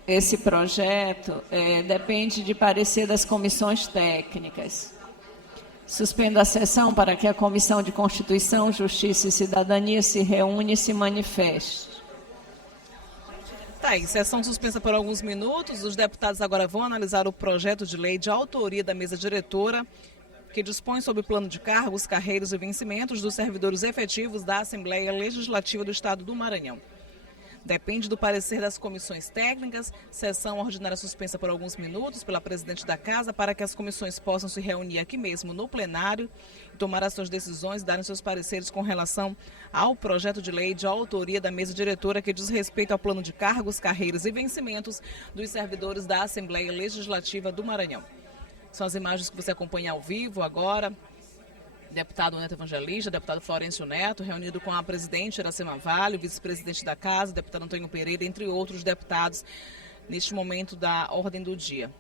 Esse projeto depende de parecer das comissões técnicas. Suspendo a sessão para que a Comissão de Constituição, Justiça e Cidadania se reúne e se manifeste. Tá aí, sessão suspensa por alguns minutos. Os deputados agora vão analisar o projeto de lei de autoria da mesa diretora, que dispõe sobre o plano de cargos, carreiras e vencimentos dos servidores efetivos da Assembleia Legislativa do Estado do Maranhão. Depende do parecer das comissões técnicas, sessão ordinária suspensa por alguns minutos pela presidente da Casa para que as comissões possam se reunir aqui mesmo no plenário e tomar as suas decisões, darem seus pareceres com relação ao projeto de lei de autoria da mesa diretora que diz respeito ao plano de cargos, carreiras e vencimentos dos servidores da Assembleia Legislativa do Maranhão. São as imagens que você acompanha ao vivo agora. Deputado Neto Evangelista, deputado Florencio Neto, reunido com a presidente Iracema Vale, o vice-presidente da Casa, deputado Antônio Pereira, entre outros deputados, neste momento da ordem do dia.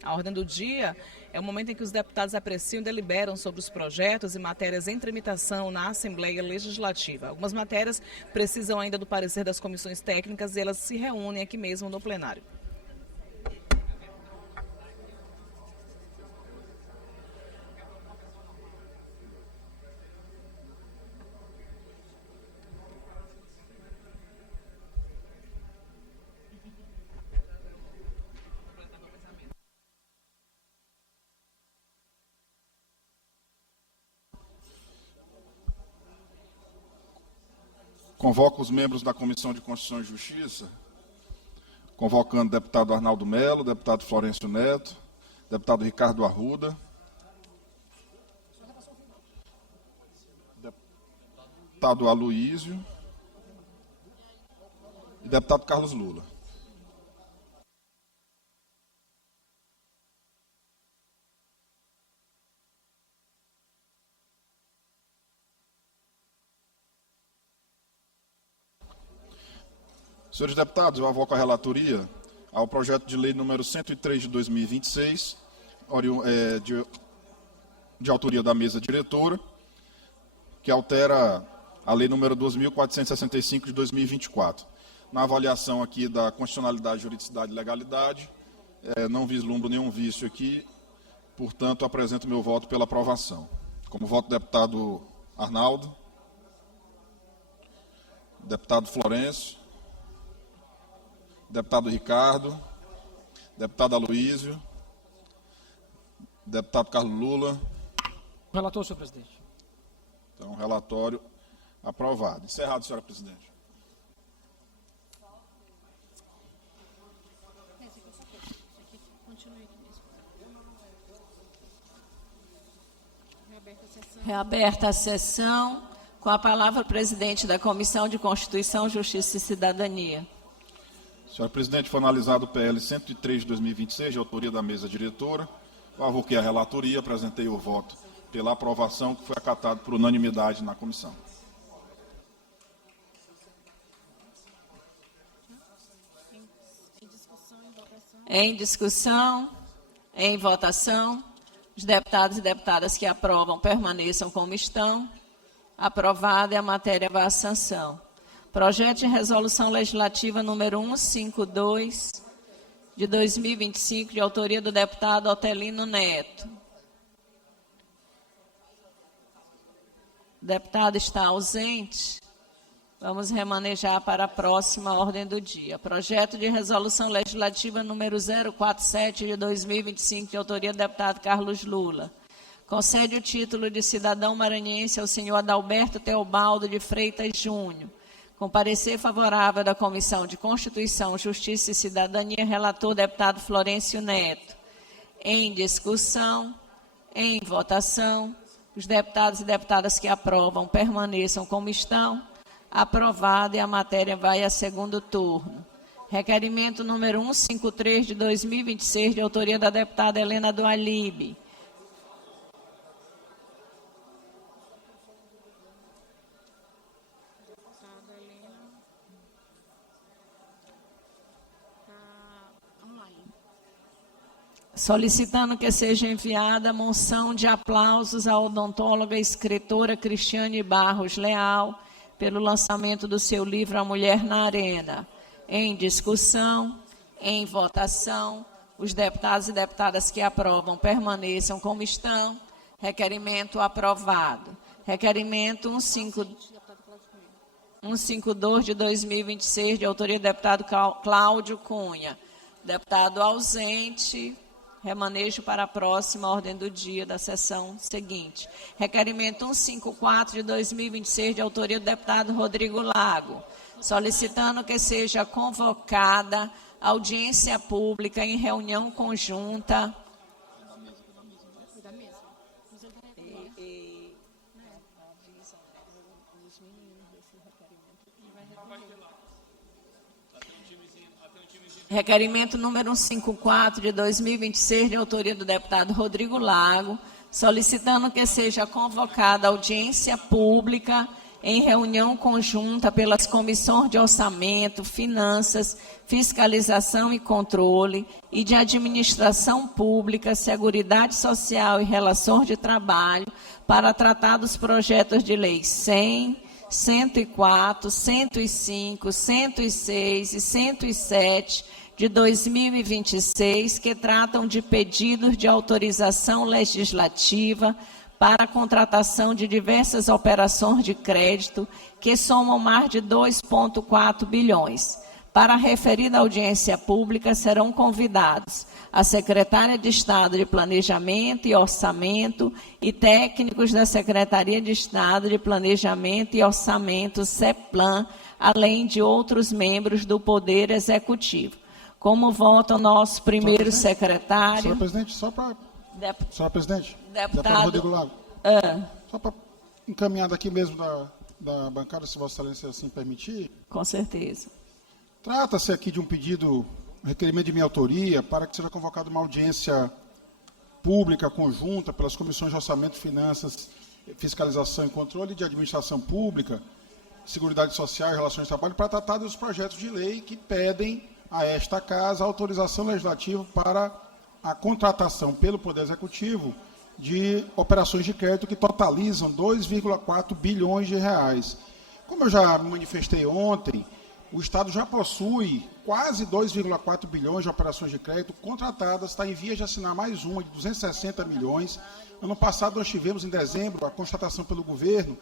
A ordem do dia é o momento em que os deputados apreciam e deliberam sobre os projetos e matérias em tramitação na Assembleia Legislativa. Algumas matérias precisam ainda do parecer das comissões técnicas e elas se reúnem aqui mesmo no plenário. Convoco os membros da Comissão de Constituição e Justiça, convocando o deputado Arnaldo Melo, deputado Florencio Neto, deputado Ricardo Arruda, deputado Aloísio e deputado Carlos Lula. Senhores deputados, eu avoco a relatoria ao projeto de lei número 103 de 2026, de autoria da mesa diretora, que altera a lei número 2.465 de 2024. Na avaliação aqui da constitucionalidade, juridicidade e legalidade, não vislumbro nenhum vício aqui, portanto, apresento meu voto pela aprovação. Como voto deputado Arnaldo, deputado Florencio, deputado Ricardo, deputado Aloísio, deputado Carlos Lula. Relator, senhor presidente. Então, relatório aprovado. Encerrado, senhora presidente. Reaberta a sessão. Com a palavra, o presidente da Comissão de Constituição, Justiça e Cidadania. Senhora presidente, foi analisado o PL 103 de 2026, de autoria da mesa diretora. Eu avoquei a relatoria, apresentei o voto pela aprovação, que foi acatado por unanimidade na comissão. Em discussão, em votação, os deputados e deputadas que aprovam permaneçam como estão. Aprovada e a matéria vai à sanção. Projeto de Resolução Legislativa número 152, de 2025, de autoria do deputado Otelino Neto. O deputado está ausente. Vamos remanejar para a próxima ordem do dia. Projeto de Resolução Legislativa número 047, de 2025, de autoria do deputado Carlos Lula. Concede o título de cidadão maranhense ao senhor Adalberto Teobaldo de Freitas Júnior. Com parecer favorável da Comissão de Constituição, Justiça e Cidadania, relator deputado Florencio Neto. Em discussão, em votação, os deputados e deputadas que aprovam permaneçam como estão. Aprovada e a matéria vai a segundo turno. Requerimento número 153 de 2026, de autoria da deputada Helena do Alibe. Solicitando que seja enviada a moção de aplausos à odontóloga e escritora Cristiane Barros Leal pelo lançamento do seu livro A Mulher na Arena. Em discussão, em votação, os deputados e deputadas que aprovam permaneçam como estão. Requerimento aprovado. Requerimento 152 de 2026, de autoria do deputado Cláudio Cunha. Deputado ausente. Remanejo para a próxima ordem do dia da sessão seguinte. Requerimento 154 de 2026, de autoria do deputado Rodrigo Lago, solicitando que seja convocada audiência pública em reunião conjunta. Requerimento número 154 de 2026, de autoria do deputado Rodrigo Lago, solicitando que seja convocada audiência pública em reunião conjunta pelas comissões de orçamento, finanças, fiscalização e controle e de administração pública, seguridade social e relações de trabalho para tratar dos projetos de lei 100, 104, 105, 106 e 107 de 2026, que tratam de pedidos de autorização legislativa para a contratação de diversas operações de crédito, que somam mais de 2,4 bilhões. Para a referida audiência pública serão convidados a secretária de Estado de Planejamento e Orçamento e técnicos da Secretaria de Estado de Planejamento e Orçamento, CEPLAN, além de outros membros do Poder Executivo. Como vota o nosso primeiro secretário? Senhora presidente, senhora presidente, deputado Rodrigo Lago, só para encaminhar daqui mesmo da bancada, se Vossa Excelência assim permitir. Com certeza. Trata-se aqui de um pedido, um requerimento de minha autoria, para que seja convocada uma audiência pública conjunta pelas comissões de Orçamento, Finanças, Fiscalização e Controle de Administração Pública, Seguridade Social e Relações de Trabalho, para tratar dos projetos de lei que pedem a esta Casa autorização legislativa para a contratação pelo Poder Executivo de operações de crédito que totalizam 2,4 bilhões de reais. Como eu já me manifestei ontem, o Estado já possui quase 2,4 bilhões de operações de crédito contratadas, está em vias de assinar mais uma de 260 milhões. Ano passado nós tivemos, em dezembro, a constatação pelo governo,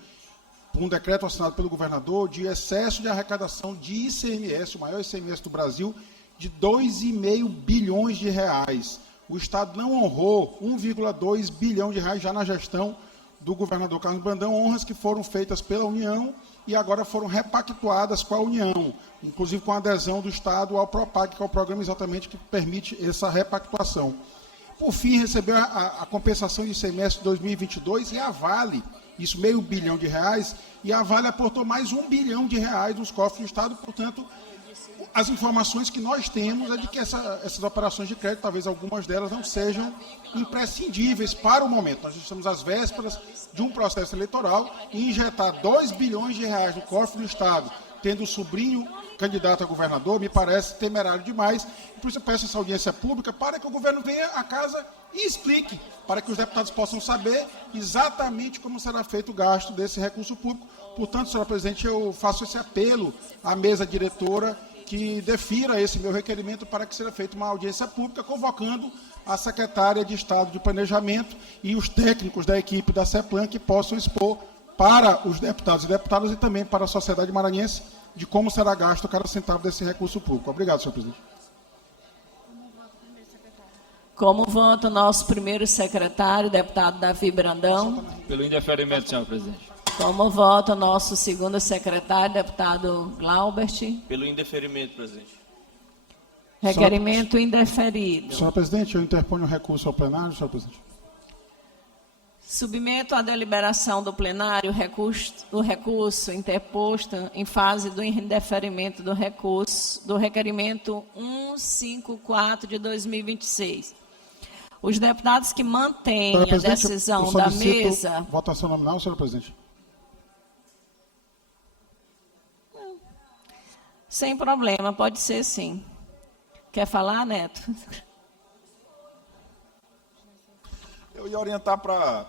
por um decreto assinado pelo governador, de excesso de arrecadação de ICMS, o maior ICMS do Brasil, de 2,5 bilhões de reais. O Estado não honrou 1,2 bilhão de reais já na gestão do governador Carlos Brandão, honras que foram feitas pela União e agora foram repactuadas com a União, inclusive com a adesão do Estado ao PROPAG, que é o programa exatamente que permite essa repactuação. Por fim, recebeu a compensação de ICMS de 2022 e a Vale, isso R$500 bilhão, e a Vale aportou mais R$1 bilhão nos cofres do Estado. Portanto, as informações que nós temos é de que essas operações de crédito, talvez algumas delas não sejam imprescindíveis para o momento. Nós estamos às vésperas de um processo eleitoral e injetar R$2 bilhões no cofre do Estado, tendo o sobrinho candidato a governador, me parece temerário demais. Por isso eu peço essa audiência pública para que o governo venha à casa e explique, para que os deputados possam saber exatamente como será feito o gasto desse recurso público. Portanto, senhora presidente, eu faço esse apelo à mesa diretora que defira esse meu requerimento para que seja feita uma audiência pública, convocando a secretária de Estado de Planejamento e os técnicos da equipe da CEPLAN que possam expor para os deputados e deputadas e também para a sociedade maranhense de como será gasto cada centavo desse recurso público. Obrigado, senhor presidente. Como vota o nosso primeiro secretário, deputado Davi Brandão? Pelo indeferimento, senhor presidente. Como vota o nosso segundo secretário, deputado Glaubert? Pelo indeferimento, presidente. Requerimento indeferido. Senhor presidente, eu interponho o recurso ao plenário, senhor presidente. Submeto à deliberação do plenário o recurso interposto em fase do indeferimento do requerimento 154 de 2026. Os deputados que mantêm a decisão da mesa... Votação nominal, senhor presidente. Sem problema, pode ser sim. Quer falar, Neto? Eu ia orientar para...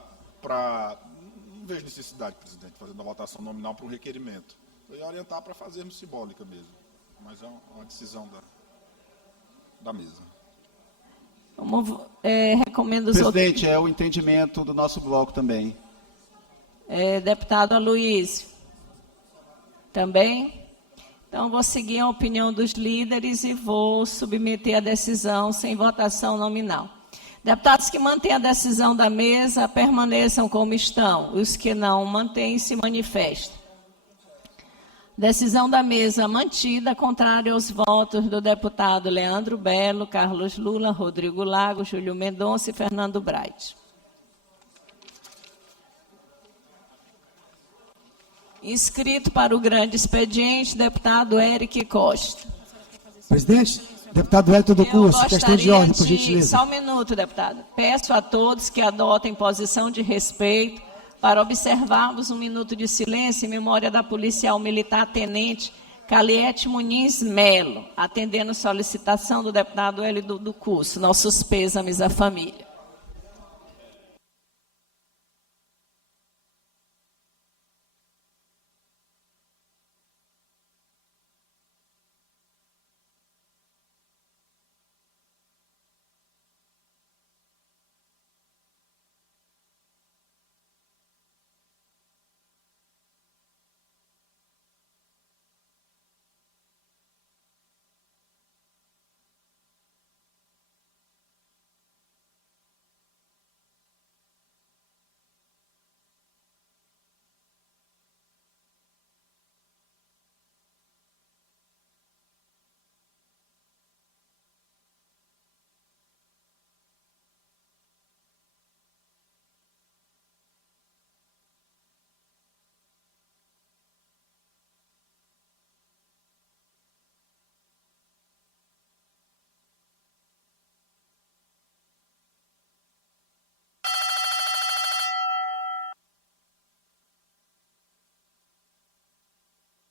Não vejo necessidade, presidente, fazendo a votação nominal para um requerimento. Eu ia orientar para fazermos simbólica mesmo. Mas é uma decisão da mesa. Recomendo os outros... Presidente, é o entendimento do nosso bloco também. Deputado Aloysio. Também? Então, vou seguir a opinião dos líderes e vou submeter a decisão sem votação nominal. Deputados que mantêm a decisão da mesa, permaneçam como estão. Os que não mantêm, se manifestem. Decisão da mesa mantida, contrária aos votos do deputado Leandro Belo, Carlos Lula, Rodrigo Lago, Júlio Mendonça e Fernando Bright. Inscrito para o grande expediente, deputado Eric Costa. Presidente, deputado Hélio do Curso, questão de ordem, por gentileza. Só um minuto, deputado. Peço a todos que adotem posição de respeito para observarmos um minuto de silêncio em memória da policial militar tenente Caliete Muniz Melo, atendendo solicitação do deputado Hélio do Curso. Nossos pêsames à família.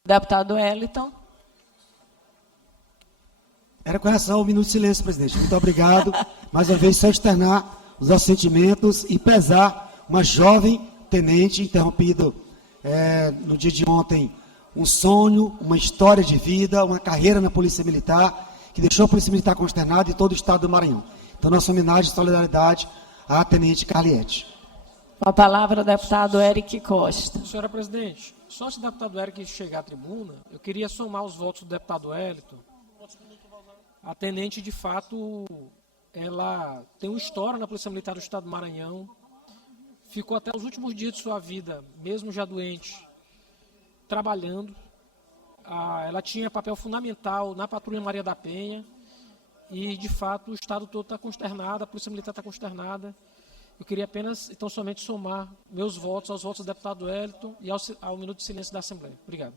Deputado Wellington. Era com relação ao minuto de silêncio, presidente. Muito obrigado. Mais uma vez, só externar os nossos sentimentos e pesar uma jovem tenente interrompido no dia de ontem um sonho, uma história de vida, uma carreira na Polícia Militar, que deixou a Polícia Militar consternada e todo o Estado do Maranhão. Então, nossa homenagem e solidariedade à tenente Carliete. Com a palavra, o deputado Eric Costa. Senhora presidente, só se o deputado Eric chegar à tribuna, eu queria somar os votos do deputado Wellington. A tenente, de fato, ela tem uma história na Polícia Militar do Estado do Maranhão, ficou até os últimos dias de sua vida, mesmo já doente, trabalhando. Ela tinha papel fundamental na Patrulha Maria da Penha e, de fato, o Estado todo está consternado, a Polícia Militar está consternada. Eu queria apenas, então, somente somar meus votos aos votos do deputado Wellington e ao minuto de silêncio da Assembleia. Obrigado.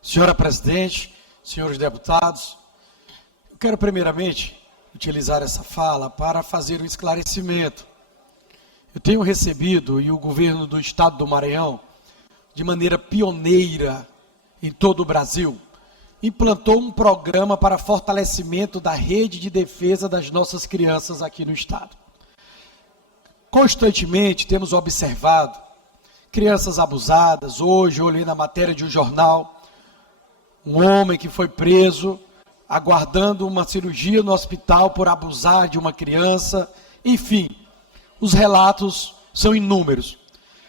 Senhora presidente, senhores deputados, eu quero primeiramente utilizar essa fala para fazer um esclarecimento. Eu tenho recebido, e o governo do estado do Maranhão, de maneira pioneira em todo o Brasil, implantou um programa para fortalecimento da rede de defesa das nossas crianças aqui no estado. Constantemente temos observado crianças abusadas. Hoje eu olhei na matéria de um jornal, um homem que foi preso, aguardando uma cirurgia no hospital por abusar de uma criança. Enfim, os relatos são inúmeros.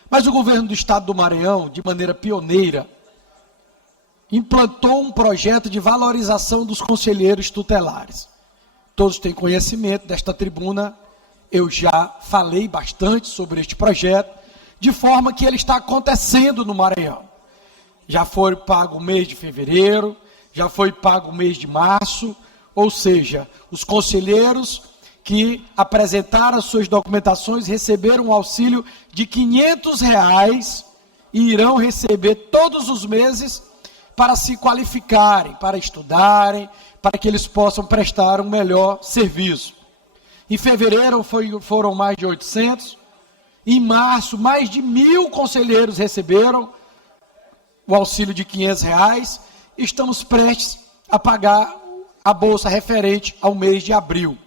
Mas o governo do estado do Maranhão, de maneira pioneira, implantou um projeto de valorização dos conselheiros tutelares. Todos têm conhecimento desta tribuna, eu já falei bastante sobre este projeto, de forma que ele está acontecendo no Maranhão. Já foi pago o mês de fevereiro, já foi pago o mês de março, ou seja, os conselheiros que apresentaram as suas documentações receberam um auxílio de R$500 e irão receber todos os meses para se qualificarem, para estudarem, para que eles possam prestar um melhor serviço. Em fevereiro foram mais de 800, em março mais de 1.000 conselheiros receberam o auxílio de R$500, estamos prestes a pagar a bolsa referente ao mês de abril.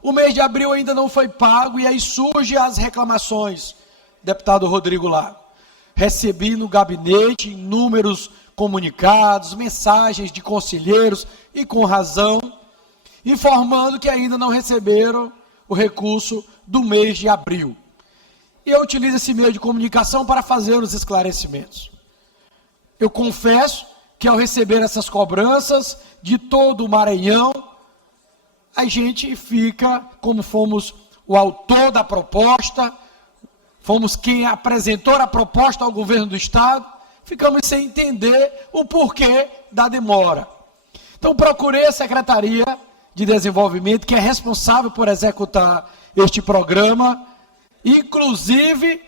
O mês de abril ainda não foi pago e aí surgem as reclamações, deputado Rodrigo Lago. Recebi no gabinete inúmeros comunicados, mensagens de conselheiros, e com razão, informando que ainda não receberam o recurso do mês de abril. E eu utilizo esse meio de comunicação para fazer os esclarecimentos. Eu confesso que ao receber essas cobranças de todo o Maranhão, a gente fica, como fomos o autor da proposta, fomos quem apresentou a proposta ao governo do estado, ficamos sem entender o porquê da demora. Então procurei a Secretaria de Desenvolvimento, que é responsável por executar este programa, inclusive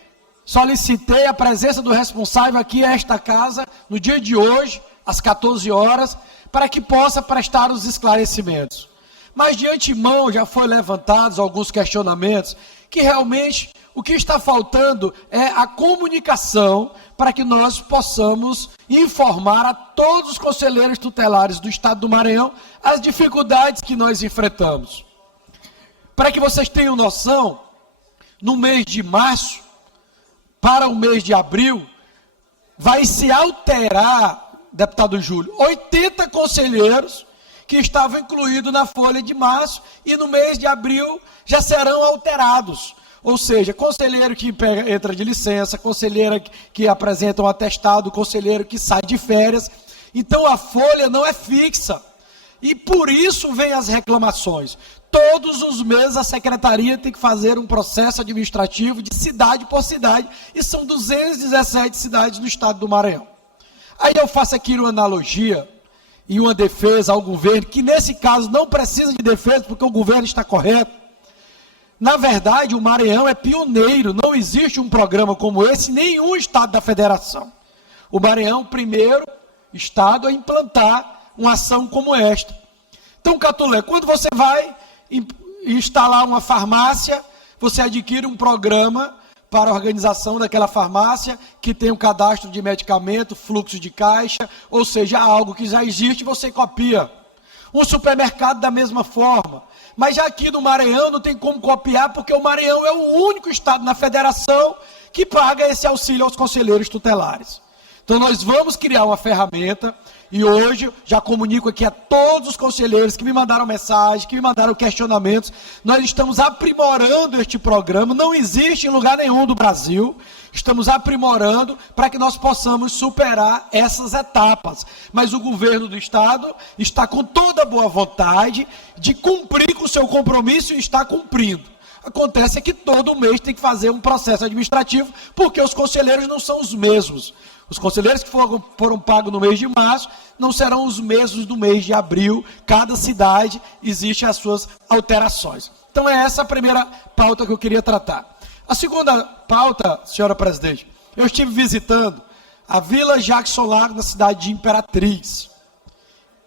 solicitei a presença do responsável aqui a esta casa, no dia de hoje, às 14 horas, para que possa prestar os esclarecimentos. Mas de antemão já foram levantados alguns questionamentos, que realmente o que está faltando é a comunicação para que nós possamos informar a todos os conselheiros tutelares do estado do Maranhão as dificuldades que nós enfrentamos. Para que vocês tenham noção, no mês de março, para o mês de abril, vai se alterar, deputado Júlio, 80 conselheiros que estavam incluídos na folha de março e no mês de abril já serão alterados. Ou seja, conselheiro que entra de licença, conselheira que apresenta um atestado, conselheiro que sai de férias. Então a folha não é fixa. E por isso vem as reclamações. Todos os meses a secretaria tem que fazer um processo administrativo de cidade por cidade. E são 217 cidades no estado do Maranhão. Aí eu faço aqui uma analogia e uma defesa ao governo, que nesse caso não precisa de defesa, porque o governo está correto. Na verdade, o Maranhão é pioneiro, não existe um programa como esse em nenhum estado da federação. O Maranhão, primeiro estado a implantar uma ação como esta. Então, Catulé, quando você vai instalar uma farmácia, você adquire um programa para a organização daquela farmácia, que tem um cadastro de medicamento, fluxo de caixa, ou seja, algo que já existe, você copia. Um supermercado da mesma forma. Mas já aqui no Maranhão não tem como copiar, porque o Maranhão é o único estado na federação que paga esse auxílio aos conselheiros tutelares. Então nós vamos criar uma ferramenta, e hoje já comunico aqui a todos os conselheiros que me mandaram mensagem, que me mandaram questionamentos, nós estamos aprimorando este programa, não existe em lugar nenhum do Brasil, estamos aprimorando para que nós possamos superar essas etapas. Mas o governo do estado está com toda a boa vontade de cumprir com o seu compromisso e está cumprindo. Acontece que todo mês tem que fazer um processo administrativo, porque os conselheiros não são os mesmos. Os conselheiros que foram pagos no mês de março não serão os mesmos do mês de abril. Cada cidade existe as suas alterações. Então é essa a primeira pauta que eu queria tratar. A segunda pauta, senhora presidente, eu estive visitando a Vila Jackson Lago, na cidade de Imperatriz,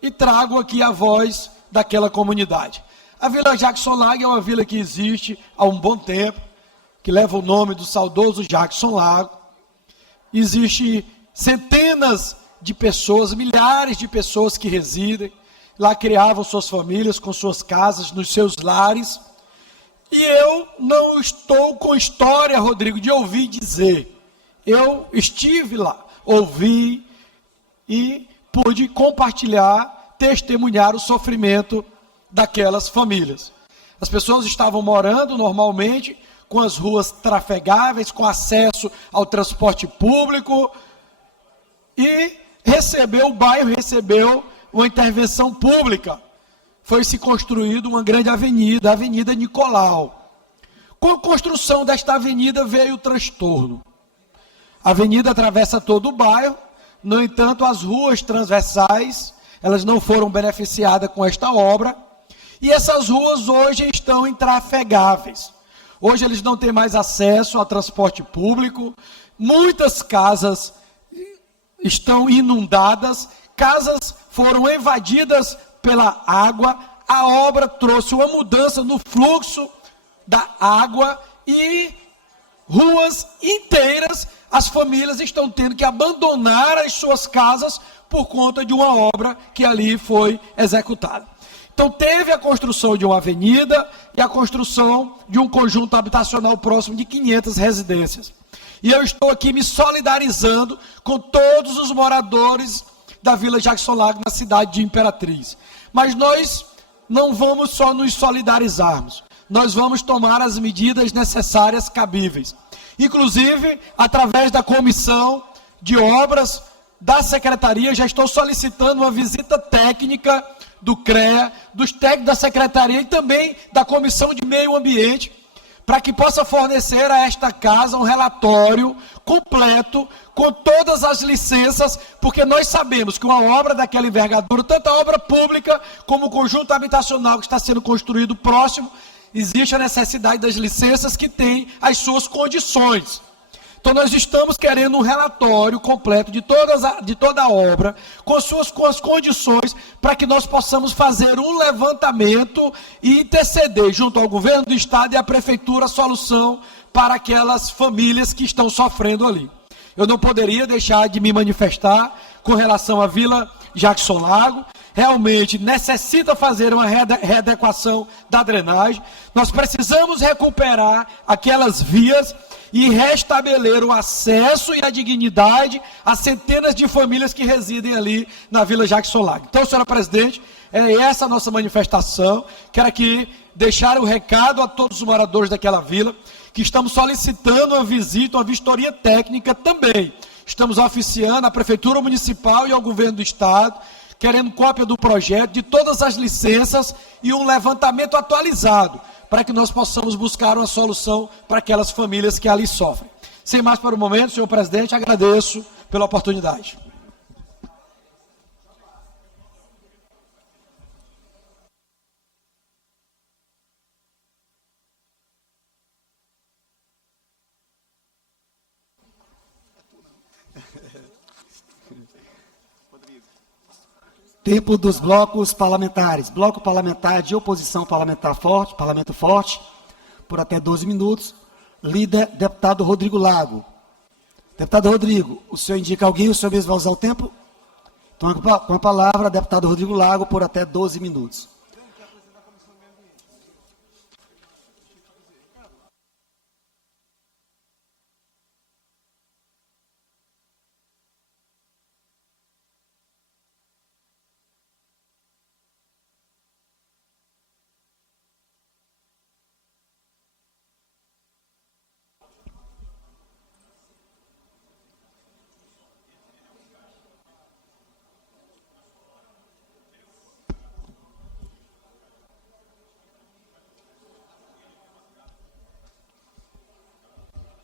e trago aqui a voz daquela comunidade. A Vila Jackson Lago é uma vila que existe há um bom tempo, que leva o nome do saudoso Jackson Lago. Existe centenas de pessoas, milhares de pessoas que residem, lá criavam suas famílias com suas casas, nos seus lares. E eu não estou com história, Rodrigo, de ouvir dizer. Eu estive lá, ouvi e pude compartilhar, testemunhar o sofrimento daquelas famílias. As pessoas estavam morando normalmente, com as ruas trafegáveis, com acesso ao transporte público, e o bairro recebeu uma intervenção pública. Foi-se construída uma grande avenida, a Avenida Nicolau. Com a construção desta avenida veio o transtorno. A avenida atravessa todo o bairro, no entanto, as ruas transversais, elas não foram beneficiadas com esta obra, e essas ruas hoje estão intrafegáveis. Hoje eles não têm mais acesso ao transporte público, muitas casas estão inundadas, casas foram invadidas pela água, a obra trouxe uma mudança no fluxo da água e ruas inteiras, as famílias estão tendo que abandonar as suas casas por conta de uma obra que ali foi executada. Então teve a construção de uma avenida e a construção de um conjunto habitacional próximo de 500 residências. E eu estou aqui me solidarizando com todos os moradores da Vila Jackson Lago, na cidade de Imperatriz. Mas nós não vamos só nos solidarizarmos, nós vamos tomar as medidas necessárias, cabíveis. Inclusive, através da comissão de obras da secretaria, já estou solicitando uma visita técnica do CREA, dos técnicos da secretaria e também da comissão de meio ambiente, para que possa fornecer a esta casa um relatório completo, com todas as licenças, porque nós sabemos que uma obra daquela envergadura, tanto a obra pública como o conjunto habitacional que está sendo construído próximo, existe a necessidade das licenças que têm as suas condições. Então nós estamos querendo um relatório completo de toda a obra, com as condições, para que nós possamos fazer um levantamento e interceder junto ao governo do estado e à prefeitura a solução para aquelas famílias que estão sofrendo ali. Eu não poderia deixar de me manifestar com relação à Vila Jackson Lago. Realmente necessita fazer uma readequação da drenagem. Nós precisamos recuperar aquelas vias e restabelecer o acesso e a dignidade a centenas de famílias que residem ali na Vila Jackson Lago. Então, senhora presidente, é essa a nossa manifestação. Quero aqui deixar o recado a todos os moradores daquela vila, que estamos solicitando uma visita, uma vistoria técnica também. Estamos oficiando à Prefeitura Municipal e ao Governo do Estado, querendo cópia do projeto, de todas as licenças e um levantamento atualizado, para que nós possamos buscar uma solução para aquelas famílias que ali sofrem. Sem mais para o momento, senhor presidente, agradeço pela oportunidade. Tempo dos blocos parlamentares. Bloco parlamentar de oposição parlamentar forte, parlamento forte, por até 12 minutos. Líder, deputado Rodrigo Lago. Deputado Rodrigo, o senhor indica alguém, o senhor mesmo vai usar o tempo? Então, com a palavra, deputado Rodrigo Lago, por até 12 minutos.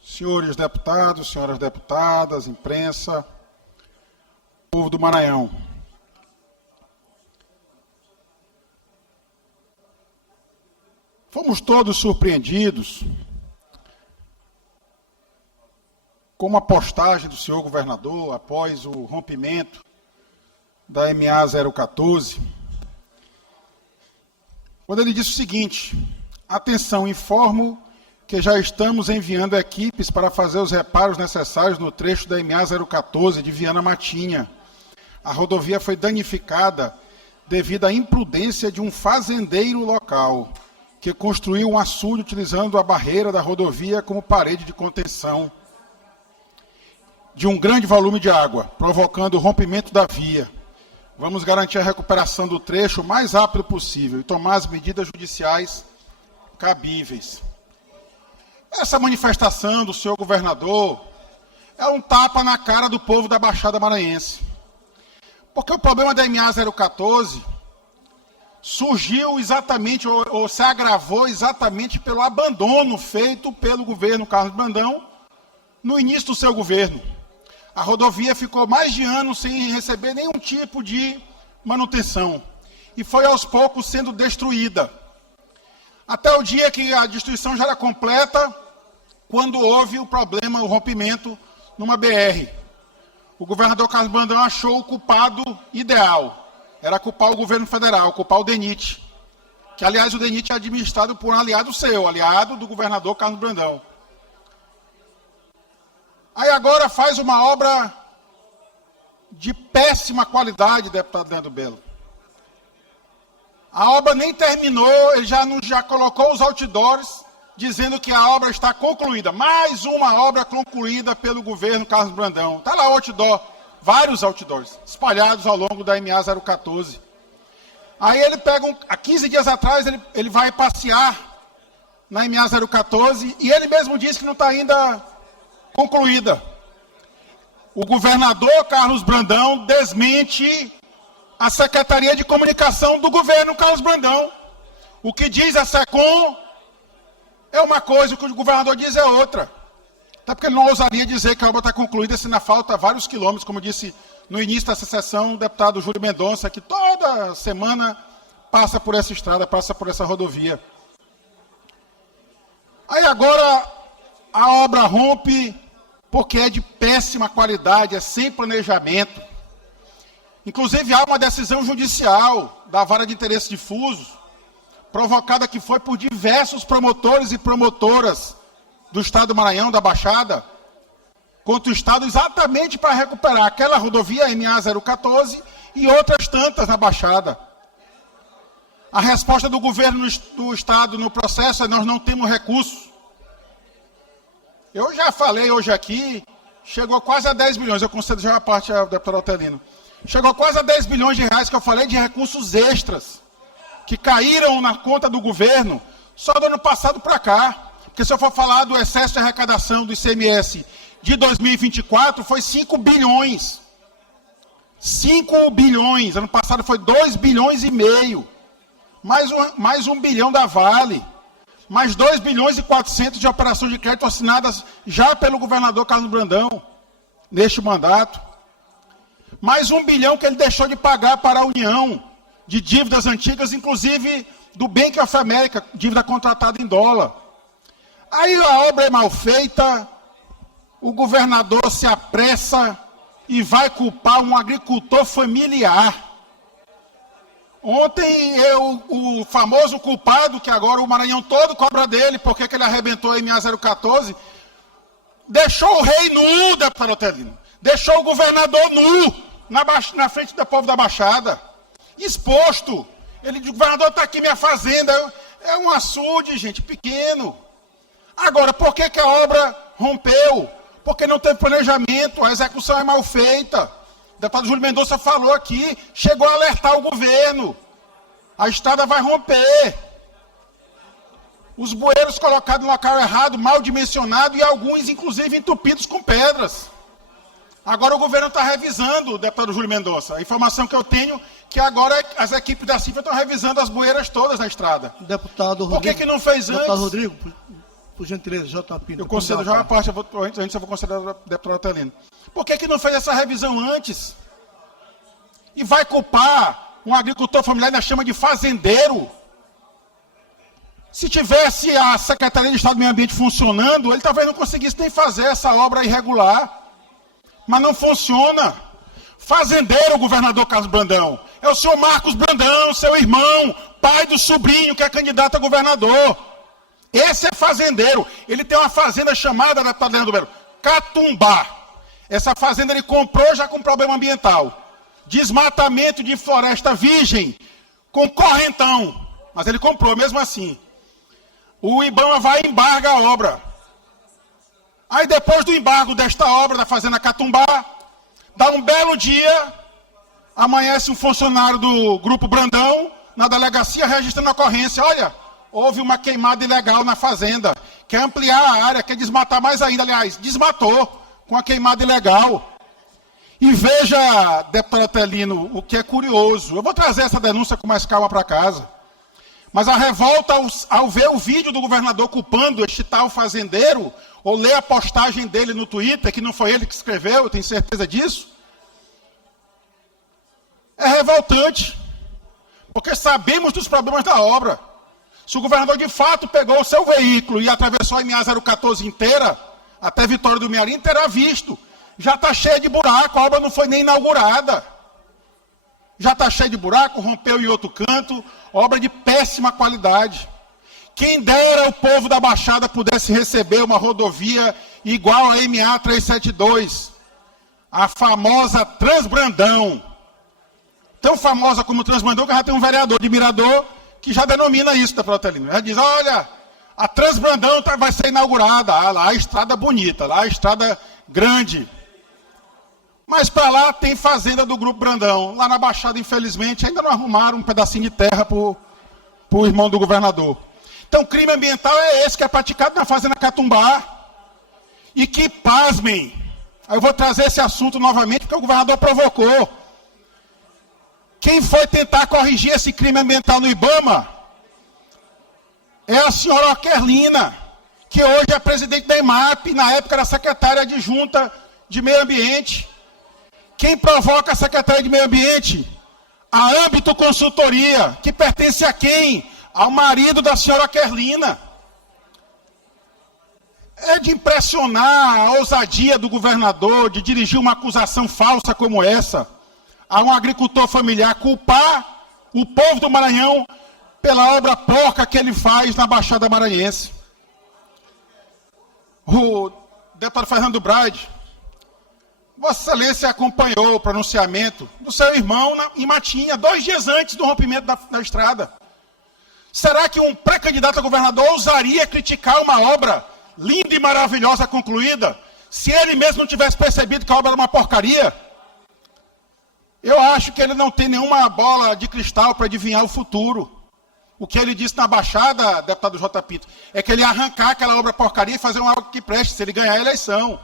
Senhores deputados, senhoras deputadas, imprensa, povo do Maranhão. Fomos todos surpreendidos com uma postagem do senhor governador após o rompimento da MA 014, quando ele disse o seguinte: atenção, informo que já estamos enviando equipes para fazer os reparos necessários no trecho da MA 014 de Viana Matinha. A rodovia foi danificada devido à imprudência de um fazendeiro local, que construiu um açude utilizando a barreira da rodovia como parede de contenção de um grande volume de água, provocando o rompimento da via. Vamos garantir a recuperação do trecho o mais rápido possível e tomar as medidas judiciais cabíveis. Essa manifestação do senhor governador é um tapa na cara do povo da Baixada Maranhense. Porque o problema da MA 014 surgiu exatamente, ou se agravou exatamente pelo abandono feito pelo governo Carlos Brandão no início do seu governo. A rodovia ficou mais de ano sem receber nenhum tipo de manutenção e foi aos poucos sendo destruída. Até o dia que a destruição já era completa, quando houve o problema, o rompimento numa BR. O governador Carlos Brandão achou o culpado ideal. Era culpar o governo federal, culpar o DENIT. Que, aliás, o DENIT é administrado por um aliado seu, aliado do governador Carlos Brandão. Aí agora faz uma obra de péssima qualidade, deputado Leandro Belo. A obra nem terminou, ele já colocou os outdoors dizendo que a obra está concluída. Mais uma obra concluída pelo governo Carlos Brandão. Está lá o outdoor, vários outdoors, espalhados ao longo da MA 014. Aí ele pega, há 15 dias atrás, ele vai passear na MA 014 e ele mesmo disse que não está ainda concluída. O governador Carlos Brandão desmente a Secretaria de Comunicação do governo Carlos Brandão. O que diz a SECOM é uma coisa, o que o governador diz é outra. Até porque ele não ousaria dizer que a obra está concluída se ainda falta vários quilômetros, como disse no início dessa sessão o deputado Júlio Mendonça, que toda semana passa por essa estrada, passa por essa rodovia. Aí agora a obra rompe porque é de péssima qualidade, é sem planejamento. Inclusive há uma decisão judicial da Vara de Interesse Difuso, provocada que foi por diversos promotores e promotoras do Estado do Maranhão, da Baixada, contra o Estado exatamente para recuperar aquela rodovia MA 014 e outras tantas na Baixada. A resposta do governo do Estado no processo é: nós não temos recursos. Eu já falei hoje aqui, chegou quase a 10 bilhões, eu concedo já a parte ao deputado Altelino. Chegou quase a 10 bilhões de reais que eu falei de recursos extras, que caíram na conta do governo só do ano passado para cá. Porque se eu for falar do excesso de arrecadação do ICMS de 2024, foi 5 bilhões. 5 bilhões. Ano passado foi 2 bilhões e meio. Mais 1 bilhão da Vale. Mais 2 bilhões e 400 de operações de crédito assinadas já pelo governador Carlos Brandão, neste mandato. Mais 1 bilhão que ele deixou de pagar para a União, de dívidas antigas, inclusive do Bank of America, dívida contratada em dólar. Aí a obra é mal feita, o governador se apressa e vai culpar um agricultor familiar. Ontem, o famoso culpado, que agora o Maranhão todo cobra dele, porque que ele arrebentou a MA 014, deixou o rei nu, deputado Otelino. Deixou o governador nu, na frente do povo da Baixada. Exposto. Ele disse: o governador está aqui, minha fazenda. É um açude, gente, pequeno. Agora, por que a obra rompeu? Porque não teve planejamento, a execução é mal feita. O deputado Júlio Mendonça falou aqui, chegou a alertar o governo. A estrada vai romper. Os bueiros colocados no local errado, mal dimensionado e alguns, inclusive, entupidos com pedras. Agora o governo está revisando, deputado Júlio Mendonça. A informação que eu tenho que agora as equipes da CIFA estão revisando as bueiras todas na estrada. Deputado Rodrigo. Por que não fez antes? Deputado Rodrigo, por gentileza, JP. Eu concedo já uma parte, antes eu vou considerar o deputado Otelino. Por que não fez essa revisão antes? E vai culpar um agricultor familiar, ainda chama de fazendeiro. Se tivesse a Secretaria de Estado do Meio Ambiente funcionando, ele talvez não conseguisse nem fazer essa obra irregular. Mas não funciona. Fazendeiro, governador Carlos Brandão, é o senhor Marcos Brandão, seu irmão, pai do sobrinho que é candidato a governador. Esse é fazendeiro. Ele tem uma fazenda chamada, deputado Leandro Belo, Catumbá. Essa fazenda ele comprou já com problema ambiental. Desmatamento de floresta virgem, com correntão. Mas ele comprou mesmo assim. O IBAMA vai e embarga a obra. Aí depois do embargo desta obra da fazenda Catumbá, dá um belo dia, amanhece um funcionário do Grupo Brandão, na delegacia, registrando a ocorrência. Olha, houve uma queimada ilegal na fazenda. Quer ampliar a área, quer desmatar mais ainda. Aliás, desmatou com a queimada ilegal. E veja, deputado Otelino, o que é curioso. Eu vou trazer essa denúncia com mais calma para casa. Mas a revolta ao ver o vídeo do governador culpando este tal fazendeiro, ou ler a postagem dele no Twitter, que não foi ele que escreveu, eu tenho certeza disso, é revoltante. Porque sabemos dos problemas da obra. Se o governador de fato pegou o seu veículo e atravessou a MA 014 inteira, até Vitória do Mearim, terá visto. Já está cheia de buraco, a obra não foi nem inaugurada. Já está cheia de buraco, rompeu em outro canto, obra de péssima qualidade. Quem dera o povo da Baixada pudesse receber uma rodovia igual a MA 372, a famosa Transbrandão. Tão famosa como Transbrandão que já tem um vereador de Mirador que já denomina isso, deputado Otelino. Já diz, olha, a Transbrandão vai ser inaugurada, lá a estrada bonita, lá a estrada grande. Mas para lá tem fazenda do Grupo Brandão. Lá na Baixada, infelizmente, ainda não arrumaram um pedacinho de terra para o irmão do governador. Então, crime ambiental é esse que é praticado na fazenda Catumbá. E que, pasmem, eu vou trazer esse assunto novamente, porque o governador provocou. Quem foi tentar corrigir esse crime ambiental no IBAMA é a senhora Oquerlina, que hoje é presidente da IMAP, na época era secretária adjunta de Meio Ambiente. Quem provoca a Secretaria de Meio Ambiente? A Âmbito Consultoria, que pertence a quem? Ao marido da senhora Oquerlina. É de impressionar a ousadia do governador de dirigir uma acusação falsa como essa a um agricultor familiar, culpar o povo do Maranhão pela obra porca que ele faz na Baixada Maranhense. O deputado Fernando Brade, Vossa Excelência acompanhou o pronunciamento do seu irmão em Matinha, 2 dias antes do rompimento da estrada. Será que um pré-candidato a governador ousaria criticar uma obra linda e maravilhosa concluída, se ele mesmo não tivesse percebido que a obra era uma porcaria? Eu acho que ele não tem nenhuma bola de cristal para adivinhar o futuro. O que ele disse na Baixada, deputado J. Pinto, é que ele ia arrancar aquela obra porcaria e fazer uma obra que preste, se ele ganhar a eleição.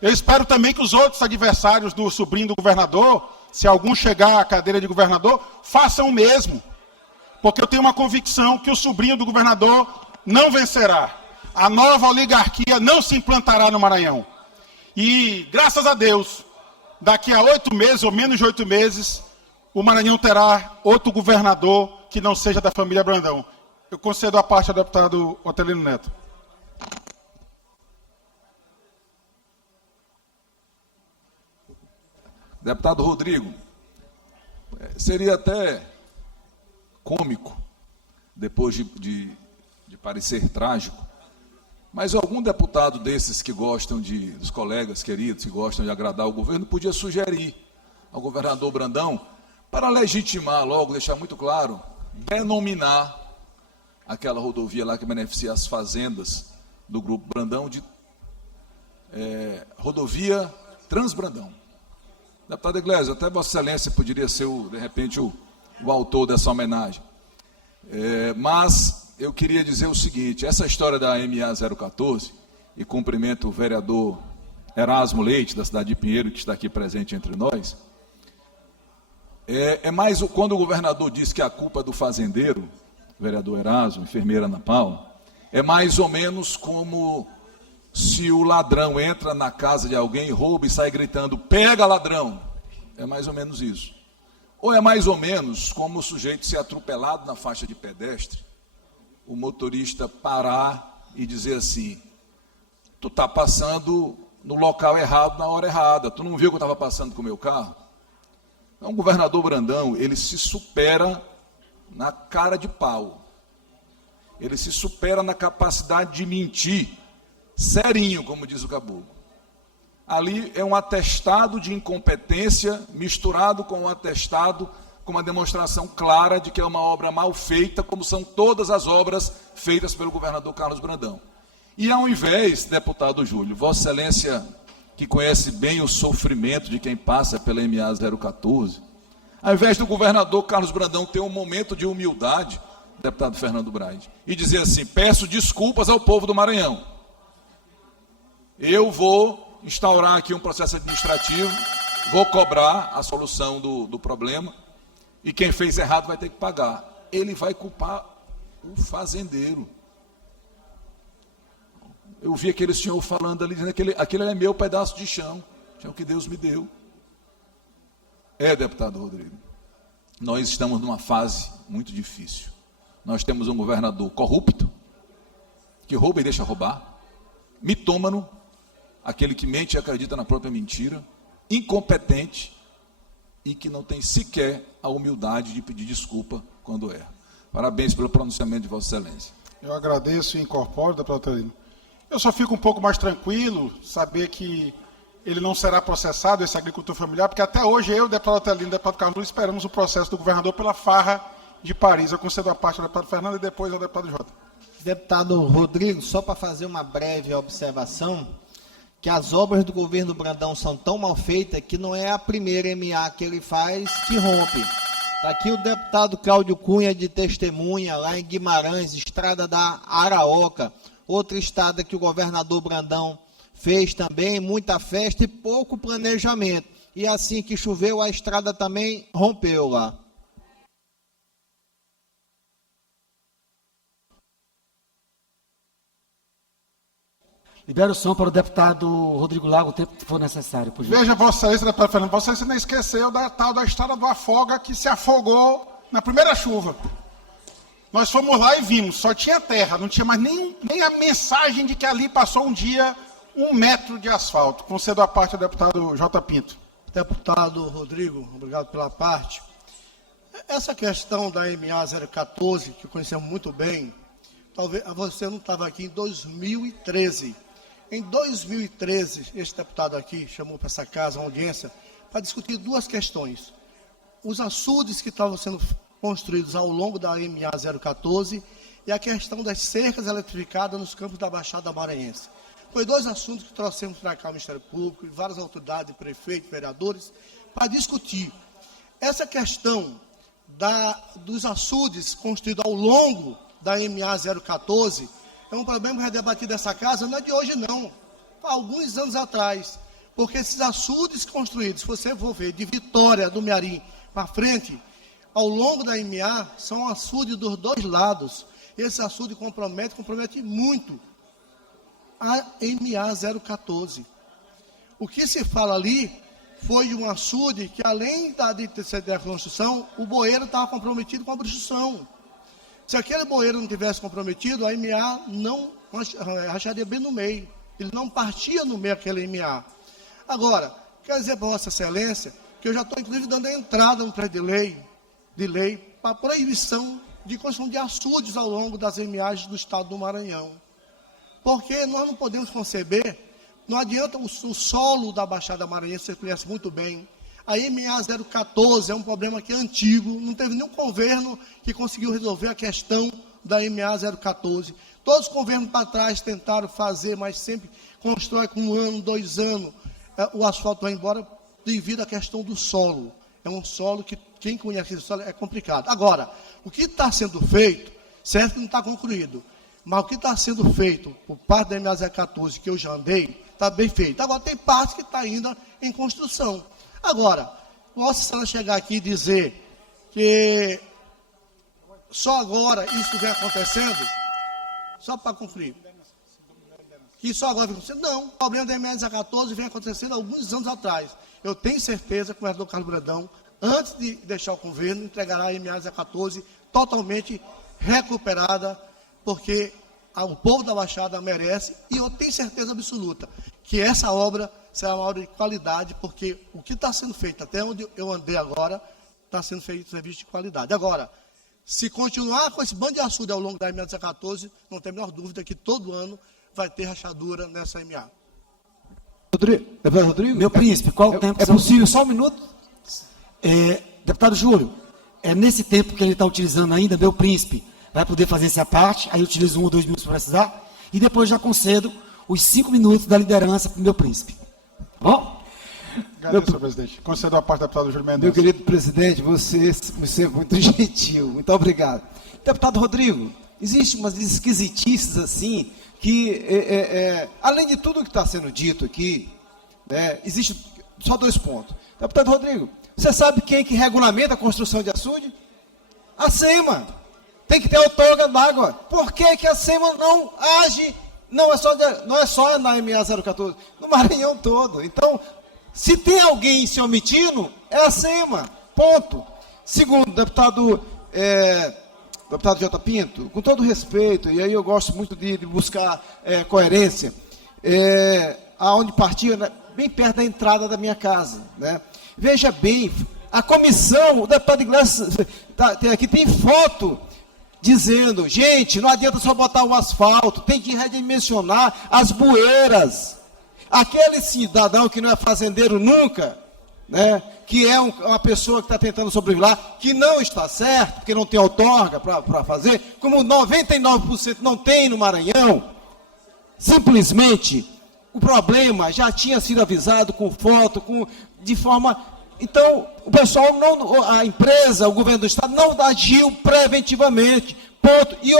Eu espero também que os outros adversários do sobrinho do governador, se algum chegar à cadeira de governador, façam o mesmo. Porque eu tenho uma convicção que o sobrinho do governador não vencerá. A nova oligarquia não se implantará no Maranhão. E, graças a Deus, daqui a 8 meses, ou menos de 8 meses, o Maranhão terá outro governador que não seja da família Brandão. Eu concedo a parte ao deputado Otelino Neto. Deputado Rodrigo, seria até cômico, depois de parecer trágico, mas algum deputado desses que gostam dos colegas queridos, que gostam de agradar o governo, podia sugerir ao governador Brandão, para legitimar logo, deixar muito claro, denominar aquela rodovia lá que beneficia as fazendas do Grupo Brandão de rodovia Transbrandão. Deputado Iglesias, até Vossa Excelência poderia ser, de repente, o autor dessa homenagem. Mas eu queria dizer o seguinte, essa história da MA 014, e cumprimento o vereador Erasmo Leite, da cidade de Pinheiro, que está aqui presente entre nós, mais quando o governador diz que a culpa é do fazendeiro, vereador Erasmo, enfermeira Ana Paula, é mais ou menos como se o ladrão entra na casa de alguém, rouba e sai gritando, pega ladrão. É mais ou menos isso. Ou é mais ou menos como o sujeito ser atropelado na faixa de pedestre, o motorista parar e dizer assim: tu está passando no local errado, na hora errada, tu não viu que eu estava passando com o meu carro? Então, o governador Brandão, ele se supera na cara de pau, ele se supera na capacidade de mentir, serinho, como diz o caboclo. Ali é um atestado de incompetência misturado com um atestado com uma demonstração clara de que é uma obra mal feita, como são todas as obras feitas pelo governador Carlos Brandão. E ao invés, deputado Júlio, Vossa Excelência, que conhece bem o sofrimento de quem passa pela MA 014, ao invés do governador Carlos Brandão ter um momento de humildade, deputado Fernando Braide, e dizer assim: peço desculpas ao povo do Maranhão, eu vou instaurar aqui um processo administrativo, vou cobrar a solução do problema, e quem fez errado vai ter que pagar. Ele vai culpar o fazendeiro. Eu vi aquele senhor falando ali, dizendo que aquele é meu pedaço de chão, é o que Deus me deu. Deputado Rodrigo, nós estamos numa fase muito difícil. Nós temos um governador corrupto, que rouba e deixa roubar, mitômano, aquele que mente e acredita na própria mentira, incompetente e que não tem sequer a humildade de pedir desculpa quando erra. Parabéns pelo pronunciamento de Vossa Excelência. Eu agradeço e incorporo, deputado Atelino. Eu só fico um pouco mais tranquilo saber que ele não será processado, esse agricultor familiar, porque até hoje eu, deputado Atelino e deputado Carlos Luiz, esperamos o processo do governador pela farra de Paris. Eu concedo a parte ao deputado Fernando e depois ao deputado Jota. Deputado Rodrigo, só para fazer uma breve observação, que as obras do governo Brandão são tão mal feitas que não é a primeira MA que ele faz que rompe. Está aqui o deputado Cláudio Cunha de testemunha, lá em Guimarães, estrada da Araoca, outra estrada que o governador Brandão fez também, muita festa e pouco planejamento. E assim que choveu, a estrada também rompeu lá. Libera o som para o deputado Rodrigo Lago o tempo que for necessário. Por Veja, Vossa Excelência, deputado Fernando, Vossa Excelência não esqueceu da tal da estrada do Afoga, que se afogou na primeira chuva. Nós fomos lá e vimos, só tinha terra, não tinha mais nem a mensagem de que ali passou um dia 1 metro de asfalto. Concedo a parte ao deputado J. Pinto. Deputado Rodrigo, obrigado pela parte. Essa questão da MA 014, que conhecemos muito bem, talvez você não estava aqui em 2013. Em 2013, esse deputado aqui chamou para essa casa uma audiência para discutir 2 questões. Os açudes que estavam sendo construídos ao longo da MA 014 e a questão das cercas eletrificadas nos campos da Baixada Maranhense. Foi 2 assuntos que trouxemos para cá o Ministério Público e várias autoridades, prefeitos, vereadores, para discutir. Essa questão dos açudes construídos ao longo da MA 014 é um problema que é debatido nessa casa, não é de hoje não, há alguns anos atrás, porque esses açudes construídos, se você for ver, de Vitória do Mearim para frente, ao longo da MA, são açudes dos 2 lados. Esse açude compromete muito a MA 014. O que se fala ali foi de um açude que, além da construção, o bueiro estava comprometido com a obstrução. Se aquele bueiro não tivesse comprometido, a MA não racharia bem no meio. Ele não partia no meio aquele MA. Agora, quero dizer para Vossa Excelência que eu já estou, inclusive, dando a entrada no projeto de lei para a proibição de construção de açudes ao longo das MAs do estado do Maranhão. Porque nós não podemos conceber, não adianta o solo da Baixada Maranhense, você conhece muito bem. A MA 014 é um problema que é antigo, não teve nenhum governo que conseguiu resolver a questão da MA 014. Todos os governos para trás tentaram fazer, mas sempre constrói com 1 ano, 2 anos, o asfalto vai embora devido à questão do solo. É um solo que, quem conhece esse solo, é complicado. Agora, o que está sendo feito, certo que não está concluído, mas o que está sendo feito por parte da MA 014, que eu já andei, está bem feito. Agora, tem parte que está ainda em construção. Agora, Vossa Excelência chegar aqui e dizer que só agora isso vem acontecendo, só para concluir, que só agora vem acontecendo, não, o problema da MA 014 vem acontecendo há alguns anos atrás. Eu tenho certeza que o governador Carlos Brandão antes de deixar o governo, entregará a MA 014 totalmente recuperada, porque o povo da Baixada merece, e eu tenho certeza absoluta que essa obra será uma obra de qualidade, porque o que está sendo feito, até onde eu andei agora, está sendo feito serviço de qualidade. Agora, se continuar com esse bando de açude ao longo da MA 014, não tem a menor dúvida que todo ano vai ter rachadura nessa MA. Rodrigo, meu príncipe, qual o tempo? É possível só um minuto? Deputado Júlio, é nesse tempo que ele está utilizando ainda, meu príncipe, vai poder fazer essa parte, aí eu utilizo 1 ou 2 minutos para precisar, e depois já concedo os 5 minutos da liderança para o meu príncipe. Bom? Agradeço, senhor presidente. Concedo a parte do deputado Júlio Mendes. Meu querido presidente, você é muito gentil, muito obrigado. Deputado Rodrigo, existem umas esquisitices assim, que, além de tudo que está sendo dito aqui, né, existe só 2 pontos. Deputado Rodrigo, você sabe quem que regulamenta a construção de açude? A SEMA. Tem que ter outorga d'água. Por que que a SEMA não age? Não é só na MA 014, no Maranhão todo. Então, se tem alguém se omitindo, é a SEMA. Ponto. Segundo, deputado J. Pinto, com todo respeito, e aí eu gosto muito de buscar coerência, aonde partia, né, bem perto da entrada da minha casa, né? Veja bem, a comissão, o deputado Iglesias aqui tem foto dizendo, gente, não adianta só botar o asfalto, tem que redimensionar as bueiras. Aquele cidadão que não é fazendeiro nunca, né, que é uma pessoa que está tentando sobreviver lá, que não está certo, porque não tem outorga para fazer, como 99% não tem no Maranhão, simplesmente o problema já tinha sido avisado com foto, de forma... Então, o pessoal, a empresa, o governo do Estado, não agiu preventivamente, ponto. E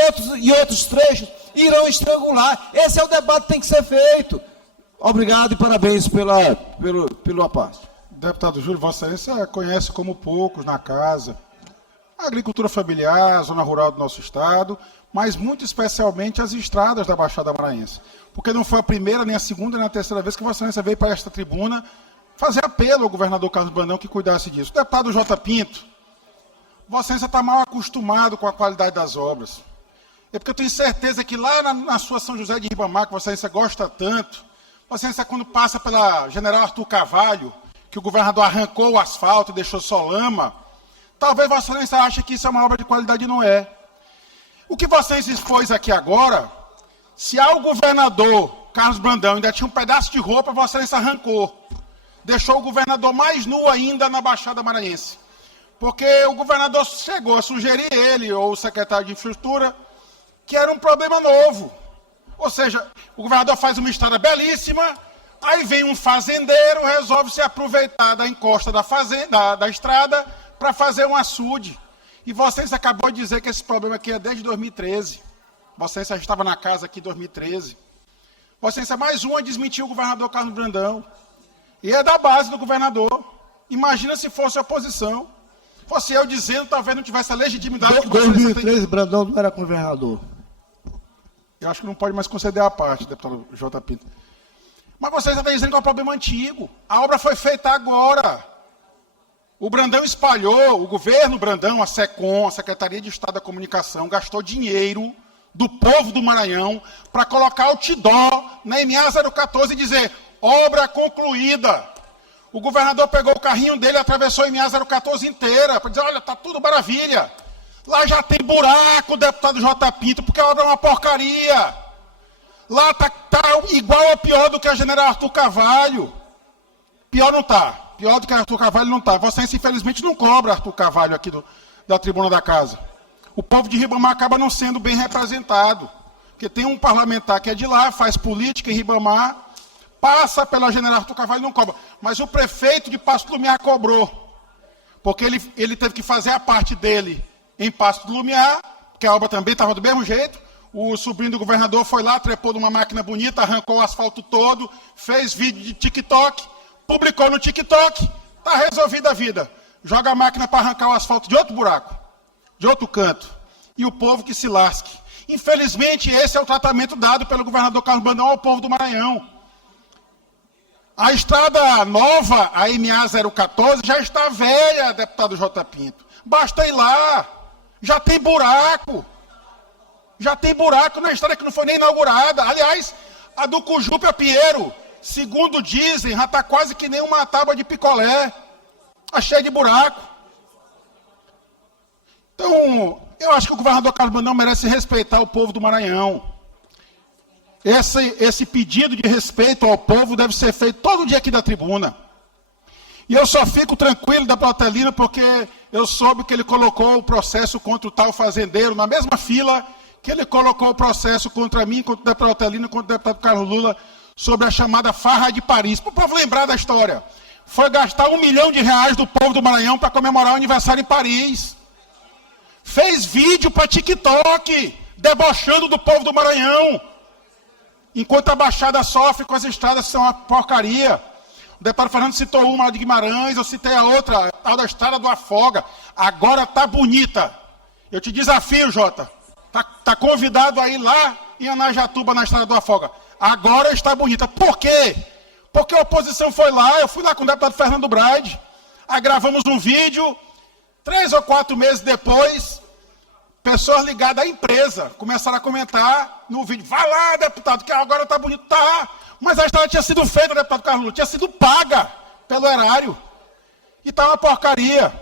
outros trechos irão estrangular. Esse é o debate que tem que ser feito. Obrigado e parabéns pela parte. Deputado Júlio, Vossa Excelência conhece como poucos na casa a agricultura familiar, a zona rural do nosso estado, mas muito especialmente as estradas da Baixada Maranhense. Porque não foi a primeira, nem a segunda, nem a terceira vez que Vossa Excelência veio para esta tribuna fazer apelo ao governador Carlos Brandão que cuidasse disso. O deputado J. Pinto, Vossa Excelência está mal acostumado com a qualidade das obras. É porque eu tenho certeza que lá na sua São José de Ribamar, que Vossa Excelência gosta tanto, Vossa Excelência, quando passa pela General Arthur Carvalho, que o governador arrancou o asfalto e deixou só lama, talvez Vossa Excelência ache que isso é uma obra de qualidade e não é. O que Vossa Excelência expôs aqui agora, se ao governador Carlos Brandão ainda tinha um pedaço de roupa, Vossa Excelência arrancou. Deixou o governador mais nu ainda na Baixada Maranhense. Porque o governador chegou a sugerir ele, ou o secretário de Infraestrutura, que era um problema novo. Ou seja, o governador faz uma estrada belíssima, aí vem um fazendeiro, resolve se aproveitar da encosta da estrada para fazer um açude. E Vossa Excelência acabou de dizer que esse problema aqui é desde 2013. Vossa Excelência estava na casa aqui em 2013. Vossa Excelência, mais uma desmentiu o governador Carlos Brandão. E é da base do governador. Imagina se fosse a oposição. Fosse eu dizendo, talvez não tivesse a legitimidade que Vossa Excelência tem. 2013, Brandão não era governador. Eu acho que não pode mais conceder a parte, deputado J. Pinto. Mas Vossa Excelência está dizendo que é um problema antigo. A obra foi feita agora. O Brandão espalhou, o governo Brandão, a SECOM, a Secretaria de Estado da Comunicação, gastou dinheiro do povo do Maranhão para colocar outdoor na MA 014 e dizer, obra concluída. O governador pegou o carrinho dele e atravessou a MA 014 inteira para dizer, olha, está tudo maravilha. Lá já tem buraco, deputado J. Pinto, porque a obra é uma porcaria. Lá está igual ou pior do que a General Arthur Carvalho. Pior não está. Pior do que Arthur Carvalho não está. Vossa Excelência, infelizmente, não cobra Arthur Carvalho aqui da tribuna da casa. O povo de Ribamar acaba não sendo bem representado. Porque tem um parlamentar que é de lá, faz política em Ribamar, passa pela General Arthur Carvalho e não cobra. Mas o prefeito de Pasto do Lumiar cobrou. Porque ele teve que fazer a parte dele em Pasto do Lumiar, que a obra também estava do mesmo jeito. O sobrinho do governador foi lá, trepou numa máquina bonita, arrancou o asfalto todo, fez vídeo de TikTok, publicou no TikTok, está resolvida a vida. Joga a máquina para arrancar o asfalto de outro buraco, de outro canto. E o povo que se lasque. Infelizmente, esse é o tratamento dado pelo governador Carlos Brandão ao povo do Maranhão. A estrada nova, a MA 014, já está velha, deputado J. Pinto. Basta ir lá. Já tem buraco. Já tem buraco na estrada que não foi nem inaugurada. Aliás, a do Cujupe a Pinheiro, segundo dizem, já está quase que nem uma tábua de picolé. Está cheia de buraco. Então, eu acho que o governador Carlos Brandão merece respeitar o povo do Maranhão. Esse pedido de respeito ao povo deve ser feito todo dia aqui da tribuna. E eu só fico tranquilo, deputado Otelino, porque eu soube que ele colocou o processo contra o tal fazendeiro na mesma fila que ele colocou o processo contra mim, contra o deputado Otelino, contra o deputado Carlos Lula, sobre a chamada farra de Paris. Para o povo lembrar da história, foi gastar R$1 milhão do povo do Maranhão para comemorar o aniversário em Paris. Fez vídeo para TikTok, debochando do povo do Maranhão. Enquanto a Baixada sofre com as estradas que são uma porcaria. O deputado Fernando citou uma de Guimarães, eu citei a outra, a tal da estrada do Afoga. Agora está bonita. Eu te desafio, Jota. Está convidado a ir lá em Anajatuba, na estrada do Afoga. Agora está bonita. Por quê? Porque a oposição foi lá, eu fui lá com o deputado Fernando Brade, aí gravamos um vídeo, 3 ou 4 meses depois, pessoas ligadas à empresa começaram a comentar no vídeo. Vai lá, deputado, que agora está bonito. Tá, mas a estrada tinha sido feita, deputado Carlos Lula, tinha sido paga pelo erário. E está uma porcaria.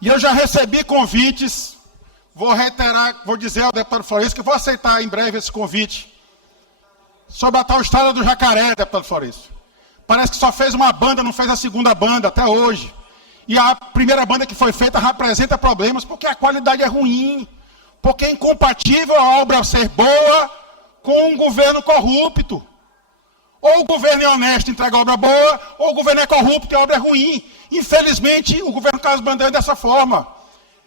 E eu já recebi convites, vou reiterar, vou dizer ao deputado Florencio que vou aceitar em breve esse convite, sobre a tal estrada do Jacaré, deputado Florencio. Parece que só fez uma banda, não fez a segunda banda até hoje. E a primeira banda que foi feita já apresenta problemas, porque a qualidade é ruim, porque é incompatível a obra ser boa com um governo corrupto. Ou o governo é honesto e entrega a obra boa, ou o governo é corrupto e a obra é ruim. Infelizmente, o governo Carlos Brandão é dessa forma.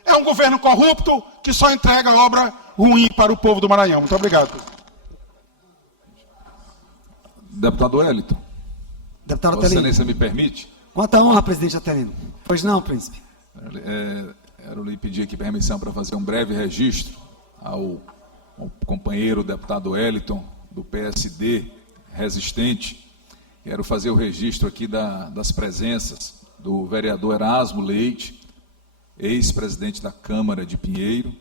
É um governo corrupto que só entrega a obra ruim para o povo do Maranhão. Muito obrigado. Deputado Wellington. Deputado Vossa Otelino. Excelência me permite? Quanta honra, presidente Otelino. Pois não, príncipe. Eu lhe pedi aqui permissão para fazer um breve registro ao companheiro deputado Wellington, do PSD, resistente. Quero fazer o registro aqui das presenças do vereador Erasmo Leite, ex-presidente da Câmara de Pinheiro,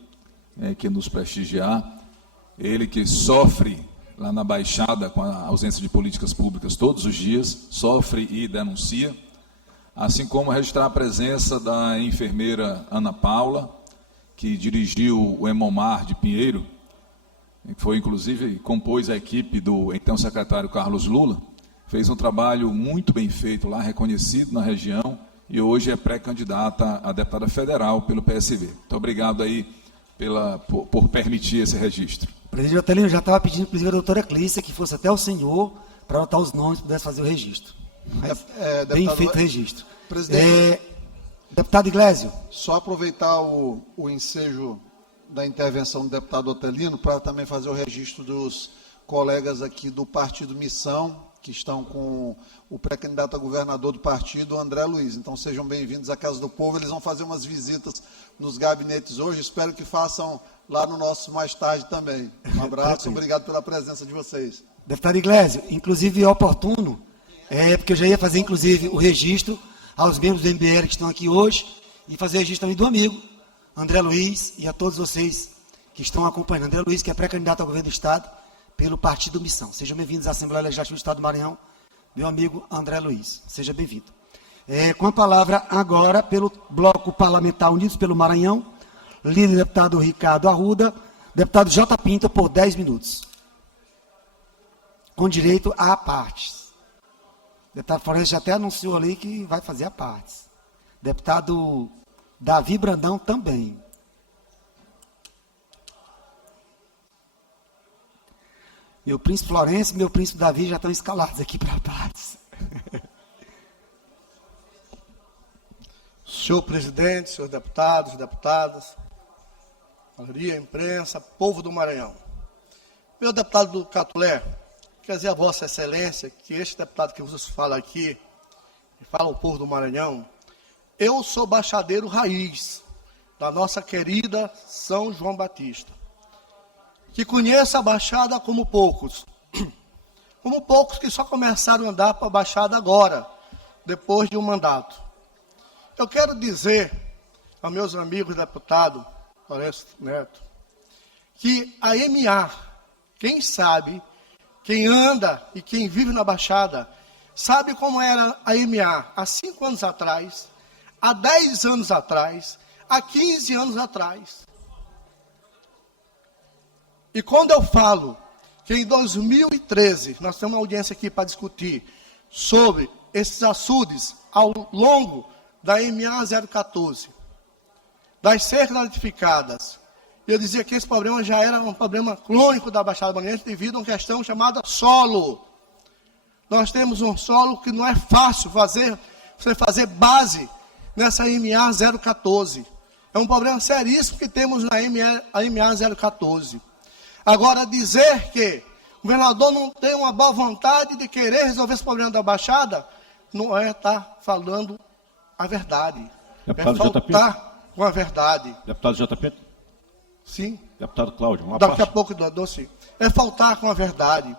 que nos prestigiar. Ele que sofre lá na Baixada com a ausência de políticas públicas todos os dias, sofre e denuncia. Assim como registrar a presença da enfermeira Ana Paula, que dirigiu o Hemomar de Pinheiro, que foi, inclusive, compôs a equipe do então secretário Carlos Lula, fez um trabalho muito bem feito lá, reconhecido na região, e hoje é pré-candidata a deputada federal pelo PSB. Muito obrigado aí por permitir esse registro. Presidente Otelino, já estava pedindo, inclusive, a doutora Clícia, que fosse até o senhor, para anotar os nomes e pudesse fazer o registro. Mas, bem feito o registro. Presidente, deputado Iglesio. Só aproveitar o ensejo da intervenção do deputado Otelino para também fazer o registro dos colegas aqui do Partido Missão, que estão com o pré-candidato a governador do partido, André Luiz. Então sejam bem-vindos à Casa do Povo. Eles vão fazer umas visitas nos gabinetes hoje. Espero que façam lá no nosso mais tarde também. Um abraço, obrigado pela presença de vocês. Deputado Iglesio, inclusive é oportuno, porque eu já ia fazer, inclusive, o registro aos membros do MBL que estão aqui hoje e fazer o registro também do amigo André Luiz e a todos vocês que estão acompanhando. André Luiz, que é pré-candidato ao governo do Estado pelo Partido Missão. Sejam bem-vindos à Assembleia Legislativa do Estado do Maranhão, meu amigo André Luiz. Seja bem-vindo. Com a palavra agora, pelo Bloco Parlamentar Unidos pelo Maranhão, líder deputado Ricardo Arruda, deputado J. Pinto, por 10 minutos. Com direito a partes. O deputado Florencio já até anunciou ali que vai fazer a partes. Deputado Davi Brandão também. Meu príncipe Florencio e meu príncipe Davi já estão escalados aqui para partes. Senhor presidente, senhores deputados, deputadas, galeria, imprensa, povo do Maranhão. Meu deputado do Catulé, quer dizer a Vossa Excelência que este deputado que vos fala aqui, que fala ao povo do Maranhão, eu sou baixadeiro raiz da nossa querida São João Batista, que conheço a Baixada como poucos. como poucos que só começaram a andar para a Baixada agora, depois de um mandato. Eu quero dizer aos meus amigos deputados, Lourenço Neto, que a MA, quem sabe, quem anda e quem vive na Baixada, sabe como era a MA há 5 anos atrás, há 10 anos atrás, há 15 anos atrás. E quando eu falo que em 2013, nós temos uma audiência aqui para discutir sobre esses açudes ao longo da MA 014, das cercas notificadas, eu dizia que esse problema já era um problema crônico da Baixada Maranhense devido a uma questão chamada solo. Nós temos um solo que não é fácil você fazer base nessa MA 014. É um problema seríssimo que temos na MA 014. Agora, dizer que o governador não tem uma boa vontade de querer resolver esse problema da Baixada, não é estar falando a verdade. Deputado faltar com a verdade. Deputado JP? Sim. Deputado Cláudio, uma Daqui parte. a pouco, Dodô, sim. É faltar com a verdade.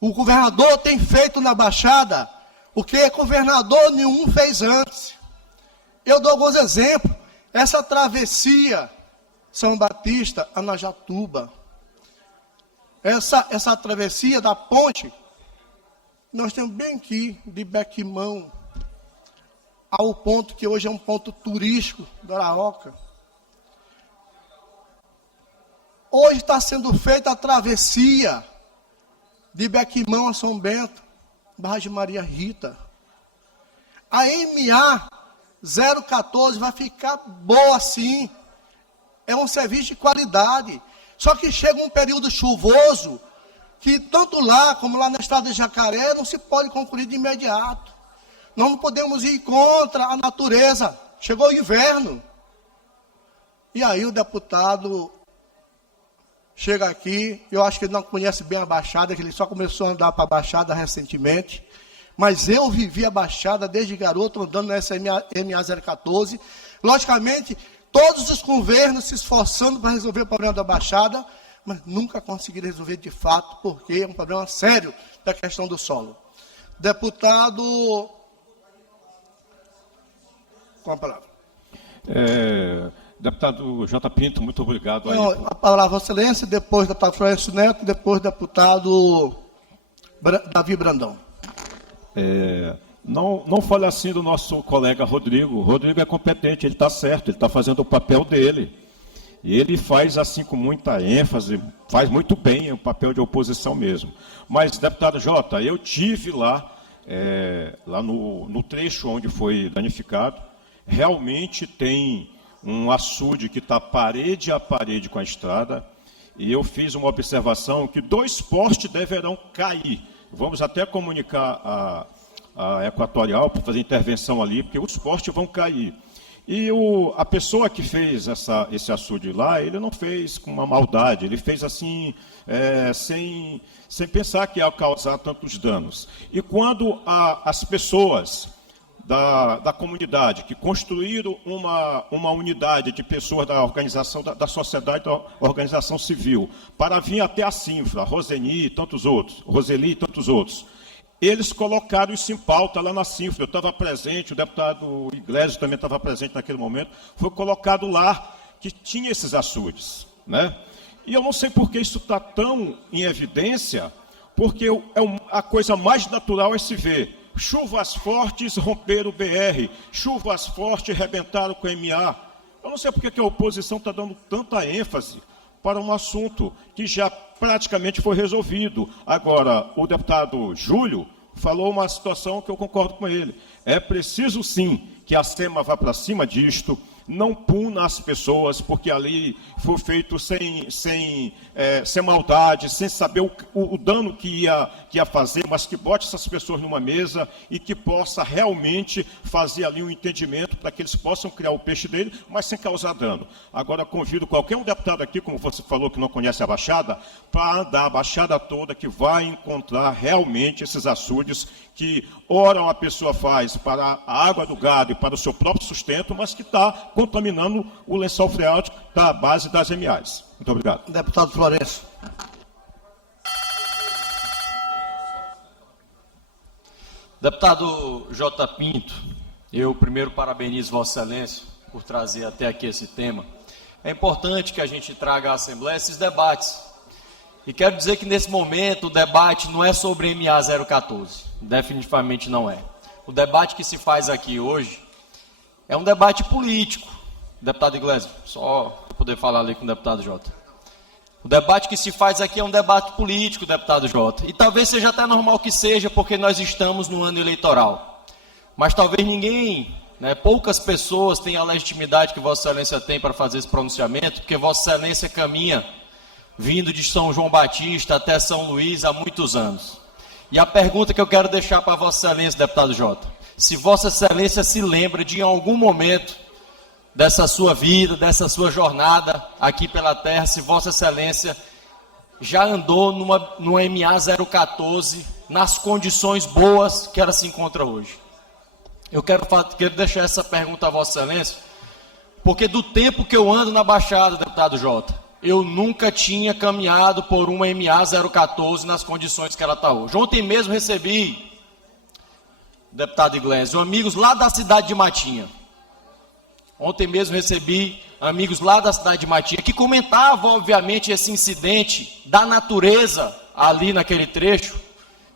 O governador tem feito na Baixada o que governador nenhum fez antes. Eu dou alguns exemplos. Essa travessia São Batista, Anajatuba, essa travessia da ponte, nós temos bem aqui, de Bequimão, ao ponto que hoje é um ponto turístico da Araoca. Hoje está sendo feita a travessia de Bequimão a São Bento, Barra de Maria Rita. A MA 014 vai ficar boa sim. É um serviço de qualidade. Só que chega um período chuvoso, que tanto lá como lá na estrada de Jacaré, não se pode concluir de imediato. Nós não podemos ir contra a natureza. Chegou o inverno. E aí o deputado chega aqui, eu acho que ele não conhece bem a Baixada, que ele só começou a andar para a Baixada recentemente. Mas eu vivi a Baixada desde garoto, andando nessa MA 014. Logicamente, todos os governos se esforçando para resolver o problema da Baixada, mas nunca conseguiram resolver de fato, porque é um problema sério da questão do solo. Deputado, com a palavra. Deputado J. Pinto, muito obrigado. Não, a palavra, Vossa Excelência, depois do deputado Florencio Neto, depois do deputado Davi Brandão. Não fale assim do nosso colega Rodrigo. O Rodrigo é competente, ele está certo, ele está fazendo o papel dele. E ele faz assim com muita ênfase, faz muito bem o papel de oposição mesmo. Mas, deputado Jota, eu tive lá no trecho onde foi danificado, realmente tem um açude que está parede a parede com a estrada, e eu fiz uma observação que 2 postes deverão cair. Vamos até comunicar a Equatorial para fazer intervenção ali, porque os postes vão cair. E a pessoa que fez esse açude lá, ele não fez com uma maldade, ele fez assim, sem pensar que ia causar tantos danos. E quando as pessoas da comunidade que construíram uma unidade de pessoas da organização, da sociedade, da organização civil, para vir até a Sinfra, Roseli e tantos outros, eles colocaram isso em pauta lá na Sinfra. Eu estava presente, o deputado Iglesias também estava presente naquele momento. Foi colocado lá que tinha esses açudes, né? E eu não sei por que isso está tão em evidência, porque a coisa mais natural é se ver. Chuvas fortes romperam o BR, chuvas fortes rebentaram com o MA. Eu não sei por que a oposição está dando tanta ênfase para um assunto que já praticamente foi resolvido. Agora, o deputado Júlio falou uma situação que eu concordo com ele. É preciso, sim, que a SEMA vá para cima disto, não puna as pessoas, porque ali foi feito sem maldade, sem saber o dano que ia fazer, mas que bote essas pessoas numa mesa e que possa realmente fazer ali um entendimento para que eles possam criar o peixe dele, mas sem causar dano. Agora, convido qualquer um deputado aqui, como você falou, que não conhece a Baixada, para andar a Baixada toda, que vai encontrar realmente esses açudes que, ora, uma pessoa faz para a água do gado e para o seu próprio sustento, mas que está contaminando o lençol freático da base das MAs. Muito obrigado. Deputado Florencio. Deputado J. Pinto, eu primeiro parabenizo Vossa Excelência por trazer até aqui esse tema. É importante que a gente traga à Assembleia esses debates. E quero dizer que nesse momento o debate não é sobre MA 014, definitivamente não é. O debate que se faz aqui hoje é um debate político. Deputado Iglesias, só para poder falar ali com o deputado Jota. O debate que se faz aqui é um debate político, deputado Jota. E talvez seja até normal que seja, porque nós estamos no ano eleitoral. Mas talvez ninguém, poucas pessoas tenham a legitimidade que Vossa Excelência tem para fazer esse pronunciamento, porque Vossa Excelência caminha vindo de São João Batista até São Luís há muitos anos. E a pergunta que eu quero deixar para Vossa Excelência, deputado Jota, se Vossa Excelência se lembra de em algum momento dessa sua vida, dessa sua jornada aqui pela terra, se Vossa Excelência já andou numa MA 014 nas condições boas que ela se encontra hoje. Eu quero deixar essa pergunta a Vossa Excelência, porque do tempo que eu ando na Baixada, deputado Jota, eu nunca tinha caminhado por uma MA 014 nas condições que ela está hoje. Ontem mesmo recebi, deputado Iglesias, amigos lá da cidade de Matinha. Ontem mesmo recebi amigos lá da cidade de Matinha que comentavam, obviamente, esse incidente da natureza ali naquele trecho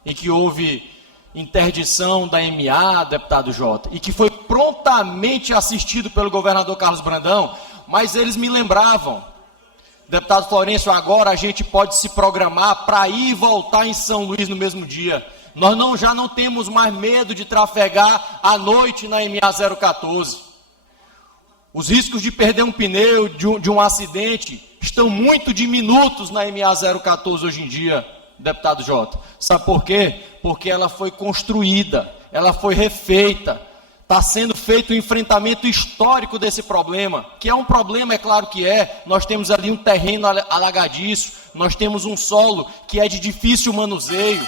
em que houve interdição da MA, deputado Jota, e que foi prontamente assistido pelo governador Carlos Brandão, mas eles me lembravam, deputado Florencio, agora a gente pode se programar para ir e voltar em São Luís no mesmo dia. Nós já não temos mais medo de trafegar à noite na MA 014. Os riscos de perder um pneu, de um acidente, estão muito diminutos na MA 014 hoje em dia, deputado Jota. Sabe por quê? Porque ela foi construída, ela foi refeita. Está sendo feito um enfrentamento histórico desse problema, que é um problema, é claro que é. Nós temos ali um terreno alagadiço, nós temos um solo que é de difícil manuseio.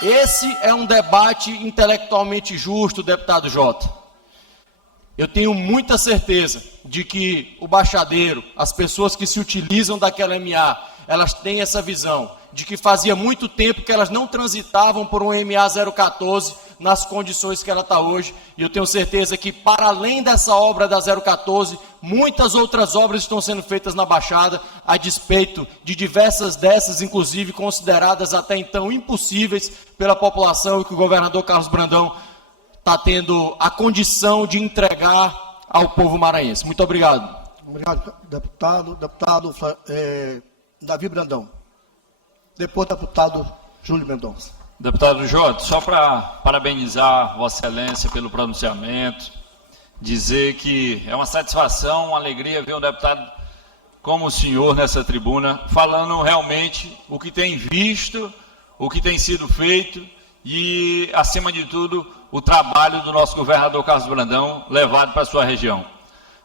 Esse é um debate intelectualmente justo, deputado Jota. Eu tenho muita certeza de que o baixadeiro, as pessoas que se utilizam daquela MA, elas têm essa visão de que fazia muito tempo que elas não transitavam por um MA 014 nas condições que ela está hoje. E eu tenho certeza que, para além dessa obra da 014, muitas outras obras estão sendo feitas na Baixada, a despeito de diversas dessas, inclusive consideradas até então impossíveis pela população, e que o governador Carlos Brandão está tendo a condição de entregar ao povo maranhense. Muito obrigado. Obrigado, deputado. Deputado Davi Brandão. Depois, deputado Júlio Mendonça. Deputado Jota, só para parabenizar Vossa Excelência pelo pronunciamento, dizer que é uma satisfação, uma alegria ver um deputado como o senhor nessa tribuna, falando realmente o que tem visto, o que tem sido feito e, acima de tudo, o trabalho do nosso governador Carlos Brandão levado para a sua região.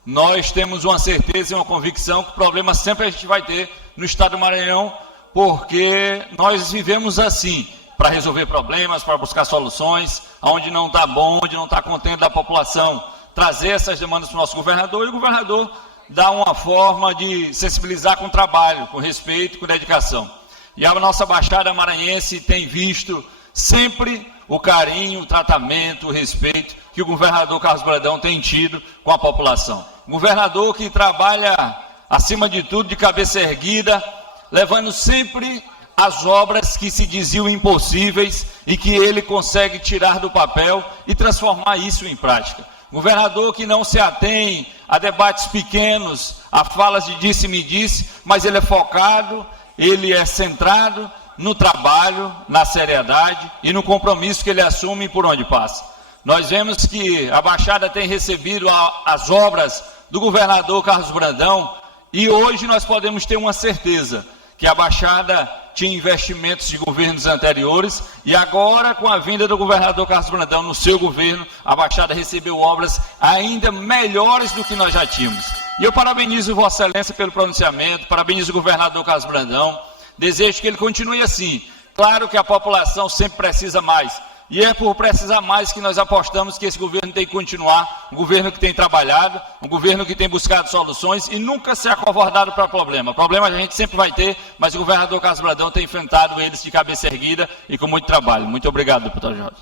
Nós temos uma certeza e uma convicção que o problema sempre a gente vai ter no estado do Maranhão, porque nós vivemos assim, para resolver problemas, para buscar soluções, onde não está bom, onde não está contente da população, trazer essas demandas para o nosso governador, e o governador dá uma forma de sensibilizar com trabalho, com respeito, com dedicação. E a nossa Baixada Maranhense tem visto sempre o carinho, o tratamento, o respeito que o governador Carlos Brandão tem tido com a população. Um governador que trabalha, acima de tudo, de cabeça erguida, levando sempre as obras que se diziam impossíveis e que ele consegue tirar do papel e transformar isso em prática. Governador que não se atém a debates pequenos, a falas de disse-me-disse, mas ele é focado, ele é centrado no trabalho, na seriedade e no compromisso que ele assume por onde passa. Nós vemos que a Baixada tem recebido as obras do governador Carlos Brandão e hoje nós podemos ter uma certeza que a Baixada tinha investimentos de governos anteriores e agora, com a vinda do governador Carlos Brandão no seu governo, a Baixada recebeu obras ainda melhores do que nós já tínhamos. E eu parabenizo Vossa Excelência pelo pronunciamento, parabenizo o governador Carlos Brandão, desejo que ele continue assim. Claro que a população sempre precisa mais, e é por precisar mais que nós apostamos que esse governo tem que continuar, um governo que tem trabalhado, um governo que tem buscado soluções e nunca se acovardado para problema. Problema a gente sempre vai ter, mas o governador Carlos Brandão tem enfrentado eles de cabeça erguida e com muito trabalho. Muito obrigado, deputado Jorge.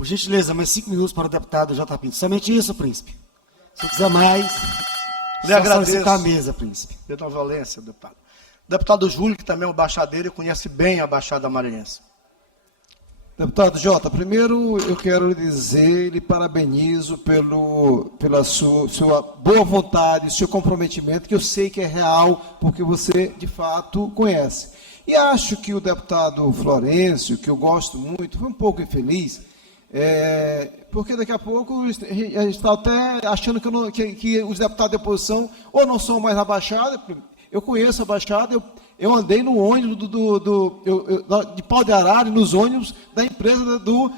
Por gentileza, mais 5 minutos para o deputado J. Pinto. Somente isso, príncipe. Se quiser mais, lhe agradeço. Solicitar a mesa, príncipe. Pela violência, deputado. Deputado Júlio, que também é um baixadeiro e conhece bem a Baixada Maranhense. Deputado Jota, primeiro eu quero lhe dizer, lhe parabenizo pela sua boa vontade, seu comprometimento, que eu sei que é real, porque você, de fato, conhece. E acho que o deputado Florencio, que eu gosto muito, foi um pouco infeliz, porque daqui a pouco a gente está até achando que os deputados de oposição ou não são mais na Baixada. Eu conheço a Baixada, eu andei no ônibus de Pau de Arara, nos ônibus da empresa do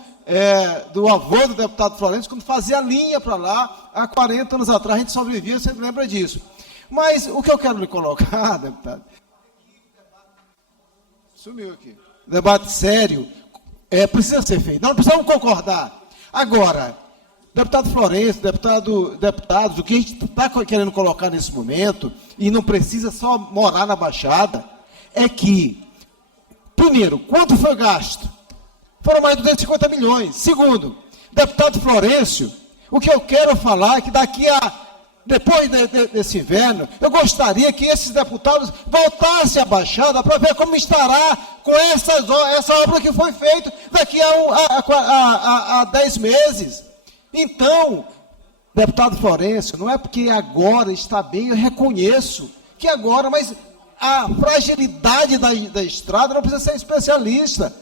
avô do deputado Florencio, quando fazia linha para lá, há 40 anos atrás, a gente sobrevivia, você lembra disso. Mas o que eu quero lhe colocar, deputado, sumiu aqui, debate sério, precisa ser feito, não precisamos concordar. Agora, deputado Florencio, deputados, o que a gente está querendo colocar nesse momento, e não precisa só morar na Baixada, é que, primeiro, quanto foi gasto? Foram mais de 250 milhões. Segundo, deputado Florencio, o que eu quero falar é que depois desse inverno, eu gostaria que esses deputados voltassem à Baixada para ver como estará com essa obra que foi feita daqui a 10 meses. Então, deputado Florencio, não é porque agora está bem, eu reconheço que agora, mas a fragilidade da estrada não precisa ser especialista.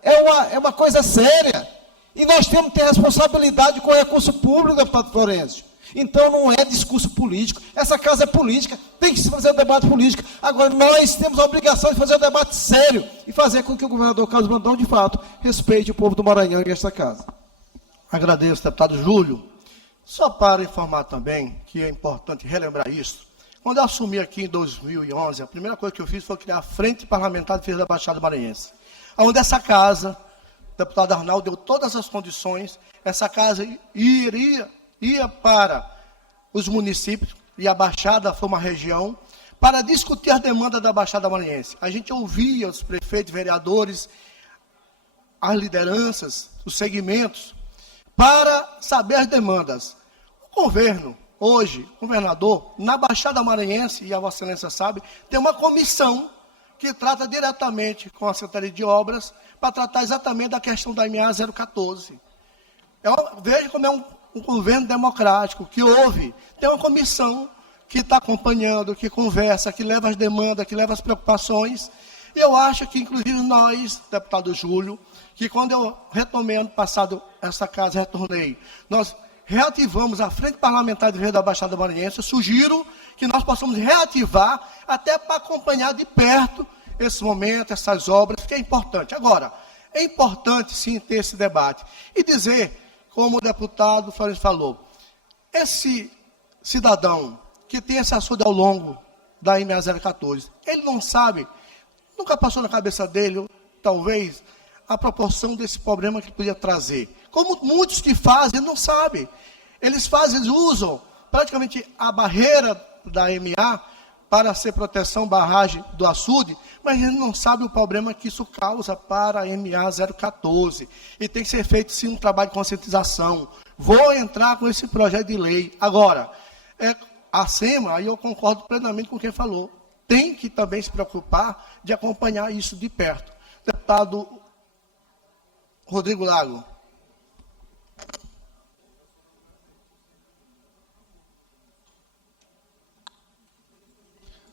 É uma coisa séria. E nós temos que ter responsabilidade com o recurso público, deputado Florencio. Então não é discurso político. Essa casa é política, tem que se fazer um debate político. Agora, nós temos a obrigação de fazer um debate sério e fazer com que o governador Carlos Brandão, de fato, respeite o povo do Maranhão e esta casa. Agradeço, deputado Júlio. Só para informar também, que é importante relembrar isso, quando eu assumi aqui em 2011, a primeira coisa que eu fiz foi criar a Frente Parlamentar de Defesa da Baixada Maranhense, onde essa casa, o deputado Arnaldo deu todas as condições, essa casa ia para os municípios, e a Baixada foi uma região, para discutir as demandas da Baixada Maranhense. A gente ouvia os prefeitos, vereadores, as lideranças, os segmentos, para saber as demandas. O governo, hoje, governador, na Baixada Maranhense, e a Vossa Excelência sabe, tem uma comissão que trata diretamente com a Secretaria de Obras, para tratar exatamente da questão da MA 014. Veja como é um governo democrático, que ouve, tem uma comissão que está acompanhando, que conversa, que leva as demandas, que leva as preocupações. E eu acho que, inclusive, nós, deputado Júlio, que quando eu retomei ano passado essa casa, retornei, nós reativamos a Frente Parlamentar de Defesa da Baixada Maranhense. Eu sugiro que nós possamos reativar até para acompanhar de perto esse momento, essas obras, que é importante. Agora, é importante sim ter esse debate e dizer, como o deputado Florencio falou, esse cidadão que tem esse açude ao longo da MA 014, ele não sabe, nunca passou na cabeça dele, talvez, a proporção desse problema que ele podia trazer. Como muitos que fazem, não sabem. Eles usam praticamente a barreira da MA para ser proteção, barragem do açude, mas eles não sabem o problema que isso causa para a MA 014. E tem que ser feito, sim, um trabalho de conscientização. Vou entrar com esse projeto de lei. Agora, a SEMA, aí eu concordo plenamente com quem falou, tem que também se preocupar de acompanhar isso de perto. Deputado Rodrigo Lago.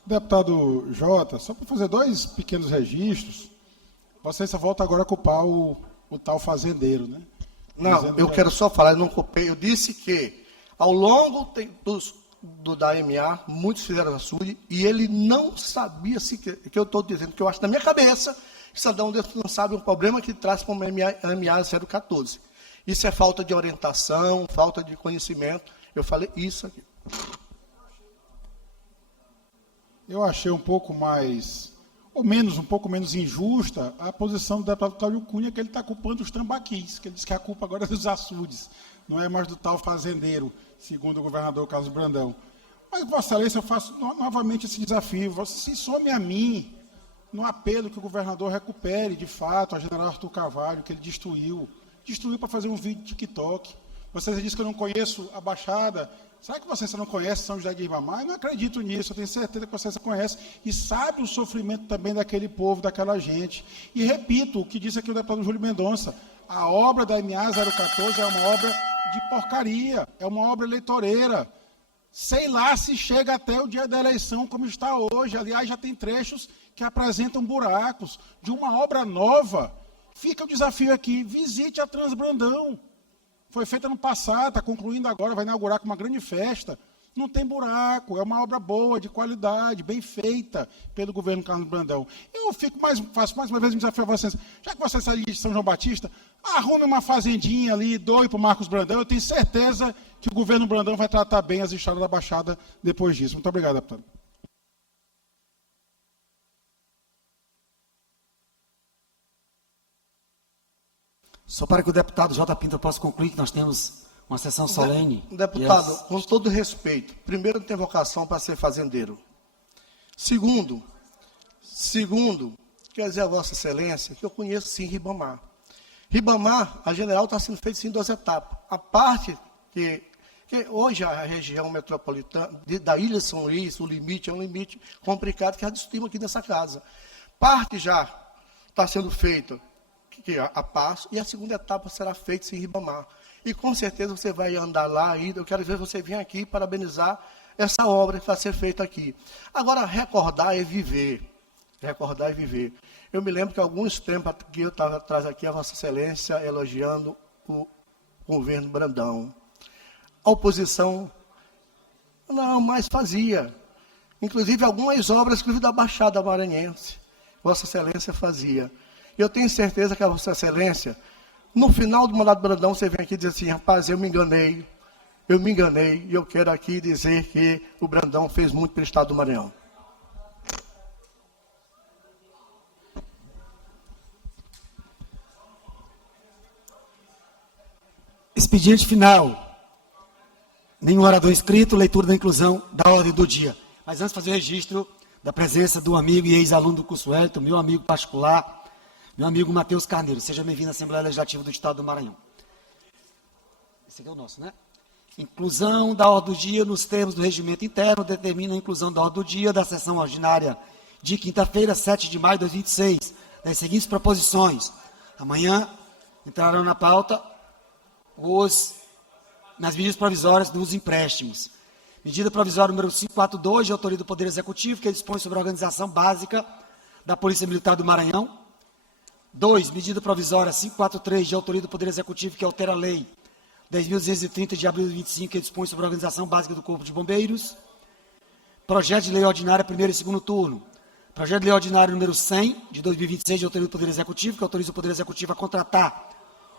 Deputado Jota, só para fazer 2 pequenos registros, você só volta agora a culpar o tal fazendeiro, né? Não, eu quero só falar, eu não culpei, eu disse que ao longo da MA, muitos fizeram açude, e ele não sabia que eu estou dizendo, que eu acho na minha cabeça, que cidadão não sabe o problema que traz para uma MA 014. Isso é falta de orientação, falta de conhecimento. Eu falei isso aqui. Eu achei um pouco menos injusta a posição do deputado Cláudio Cunha, que ele está culpando os tambaquis, que ele diz que a culpa agora é dos açudes, não é mais do tal fazendeiro, segundo o governador Carlos Brandão. Mas, Vossa Excelência, eu faço novamente esse desafio, se some a mim, no apelo que o governador recupere, de fato, a general Arthur Carvalho, que ele destruiu, destruiu para fazer um vídeo de TikTok. Você disse que eu não conheço a Baixada. Será que você não conhece São José de Ribamar? Eu não acredito nisso, eu tenho certeza que você conhece e sabe o sofrimento também daquele povo, daquela gente. E repito o que disse aqui o deputado Júlio Mendonça, a obra da MA 014 é uma obra de porcaria, é uma obra eleitoreira. Sei lá se chega até o dia da eleição como está hoje. Aliás, já tem trechos que apresentam buracos. De uma obra nova, fica o desafio aqui, visite a Transbrandão. Foi feita no passado, está concluindo agora, vai inaugurar com uma grande festa. Não tem buraco, é uma obra boa, de qualidade, bem feita pelo governo Carlos Brandão. Eu faço mais uma vez um desafio a vocês. Já que você sai de São João Batista, arrume uma fazendinha ali, doe para o Marcos Brandão. Eu tenho certeza que o governo Brandão vai tratar bem as estradas da Baixada depois disso. Muito obrigado, deputado. Só para que o deputado J. Pinto possa concluir, que nós temos uma sessão solene. Deputado, com todo respeito, primeiro, não tem vocação para ser fazendeiro. Segundo, quer dizer a Vossa Excelência que eu conheço sim Ribamar. Ribamar, a general está sendo feita em 2 etapas. A parte que hoje a região metropolitana, da Ilha de São Luís, o limite é um limite complicado que já discutimos aqui nessa casa. Parte já está sendo feita que a passo, e a segunda etapa será feita em Ribamar. E com certeza você vai andar lá ainda. Eu quero ver você vir aqui parabenizar essa obra que vai ser feita aqui. Agora, recordar é viver. Recordar é viver. Eu me lembro que alguns tempos que eu estava atrás aqui, a Vossa Excelência elogiando o governo Brandão. A oposição não, mas fazia. Inclusive algumas obras, inclusive da Baixada Maranhense, Vossa Excelência fazia. Eu tenho certeza que a Vossa Excelência, no final do mandato do Brandão, você vem aqui e diz assim, rapaz, eu me enganei, e eu quero aqui dizer que o Brandão fez muito pelo Estado do Maranhão. Expediente final. Nenhum orador inscrito, leitura da inclusão da ordem do dia. Mas antes de fazer o registro da presença do amigo e ex-aluno do curso Wellington, meu amigo particular, meu amigo Matheus Carneiro. Seja bem-vindo à Assembleia Legislativa do Estado do Maranhão. Esse aqui é o nosso, né? Inclusão da ordem do dia nos termos do regimento interno determina a inclusão da ordem do dia da sessão ordinária de quinta-feira, 7 de maio de 2026, das seguintes proposições. Amanhã entrarão na pauta nas medidas provisórias dos empréstimos. Medida provisória número 542, de autoria do Poder Executivo, que dispõe sobre a organização básica da Polícia Militar do Maranhão. 2. Medida provisória 543, de autoria do Poder Executivo, que altera a Lei 10.230, de abril de 2025, que dispõe sobre a organização básica do Corpo de Bombeiros. Projeto de Lei Ordinária, primeiro e segundo turno. Projeto de Lei Ordinária número 100, de 2026, de autoria do Poder Executivo, que autoriza o Poder Executivo a contratar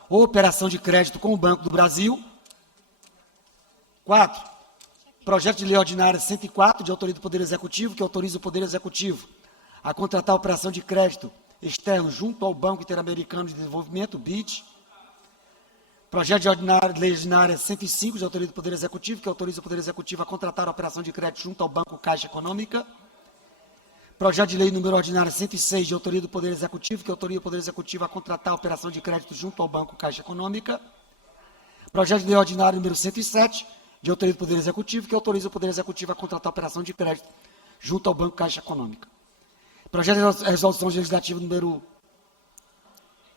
operação de crédito com o Banco do Brasil. 4. Projeto de Lei Ordinária 104, de autoria do Poder Executivo, que autoriza o Poder Executivo a contratar operação de crédito externo junto ao Banco Interamericano de Desenvolvimento, BID. Projeto de Lei Ordinária 105, de autoria do Poder Executivo, que autoriza o Poder Executivo a contratar a operação de crédito junto ao Banco Caixa Econômica. Projeto de Lei número ordinária 106, de autoria do Poder Executivo, que autoriza o Poder Executivo a contratar a operação de crédito junto ao Banco Caixa Econômica. Projeto de Lei ordinária número 107, de autoria do Poder Executivo, que autoriza o Poder Executivo a contratar a operação de crédito junto ao Banco Caixa Econômica. Projeto de Resolução Legislativa número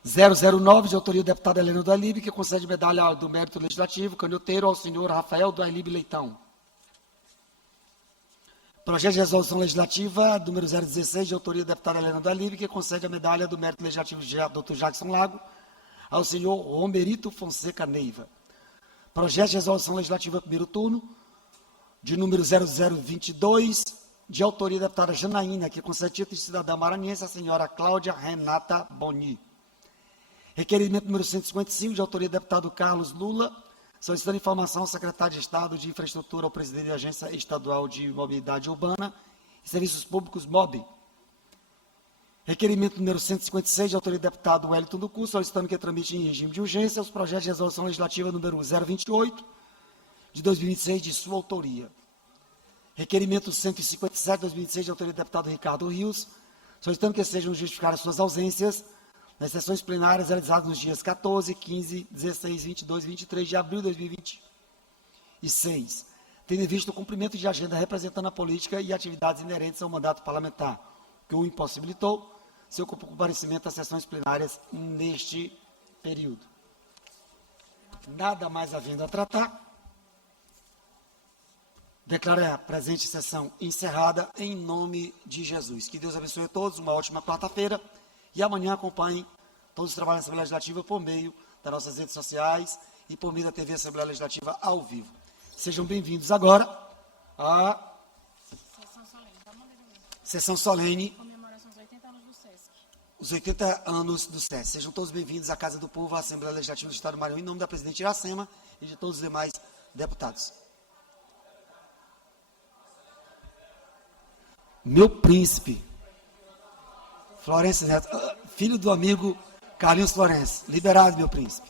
009, de autoria do deputado Heleno do Ailib, que concede medalha do mérito legislativo, canhoteiro, ao senhor Rafael do Ailib Leitão. Projeto de Resolução Legislativa número 016, de autoria do deputado Heleno do Ailib, que concede a medalha do mérito legislativo do Dr. Jackson Lago, ao senhor Romerito Fonseca Neiva. Projeto de Resolução Legislativa primeiro turno, de número 0022, de autoria da deputada Janaína, que concede título de cidadã maranhense, a senhora Cláudia Renata Boni. Requerimento número 155, de autoria do deputado Carlos Lula, solicitando informação ao secretário de Estado de Infraestrutura, ao presidente da Agência Estadual de Mobilidade Urbana e Serviços Públicos, MOB. Requerimento número 156, de autoria do deputado Wellington do Curso, solicitando que tramite em regime de urgência os projetos de resolução legislativa número 028, de 2026, de sua autoria. Requerimento 157, de 2026, de autoria do deputado Ricardo Rios, solicitando que sejam justificadas suas ausências nas sessões plenárias realizadas nos dias 14, 15, 16, 22 e 23 de abril de 2026, tendo em vista o cumprimento de agenda representando a política e atividades inerentes ao mandato parlamentar, que o impossibilitou seu comparecimento às sessões plenárias neste período. Nada mais havendo a tratar, declaro a presente sessão encerrada em nome de Jesus. Que Deus abençoe a todos, uma ótima quarta-feira e amanhã acompanhem todos os trabalhos da Assembleia Legislativa por meio das nossas redes sociais e por meio da TV Assembleia Legislativa ao vivo. Sejam bem-vindos agora à sessão solene, Comemoração dos 80 anos do SESC. os 80 anos do SESC. Sejam todos bem-vindos à Casa do Povo, à Assembleia Legislativa do Estado do Maranhão, em nome da presidente Iracema e de todos os demais deputados. Meu príncipe, Florencio Neto, filho do amigo Carlinhos Florencio, liberado, meu príncipe.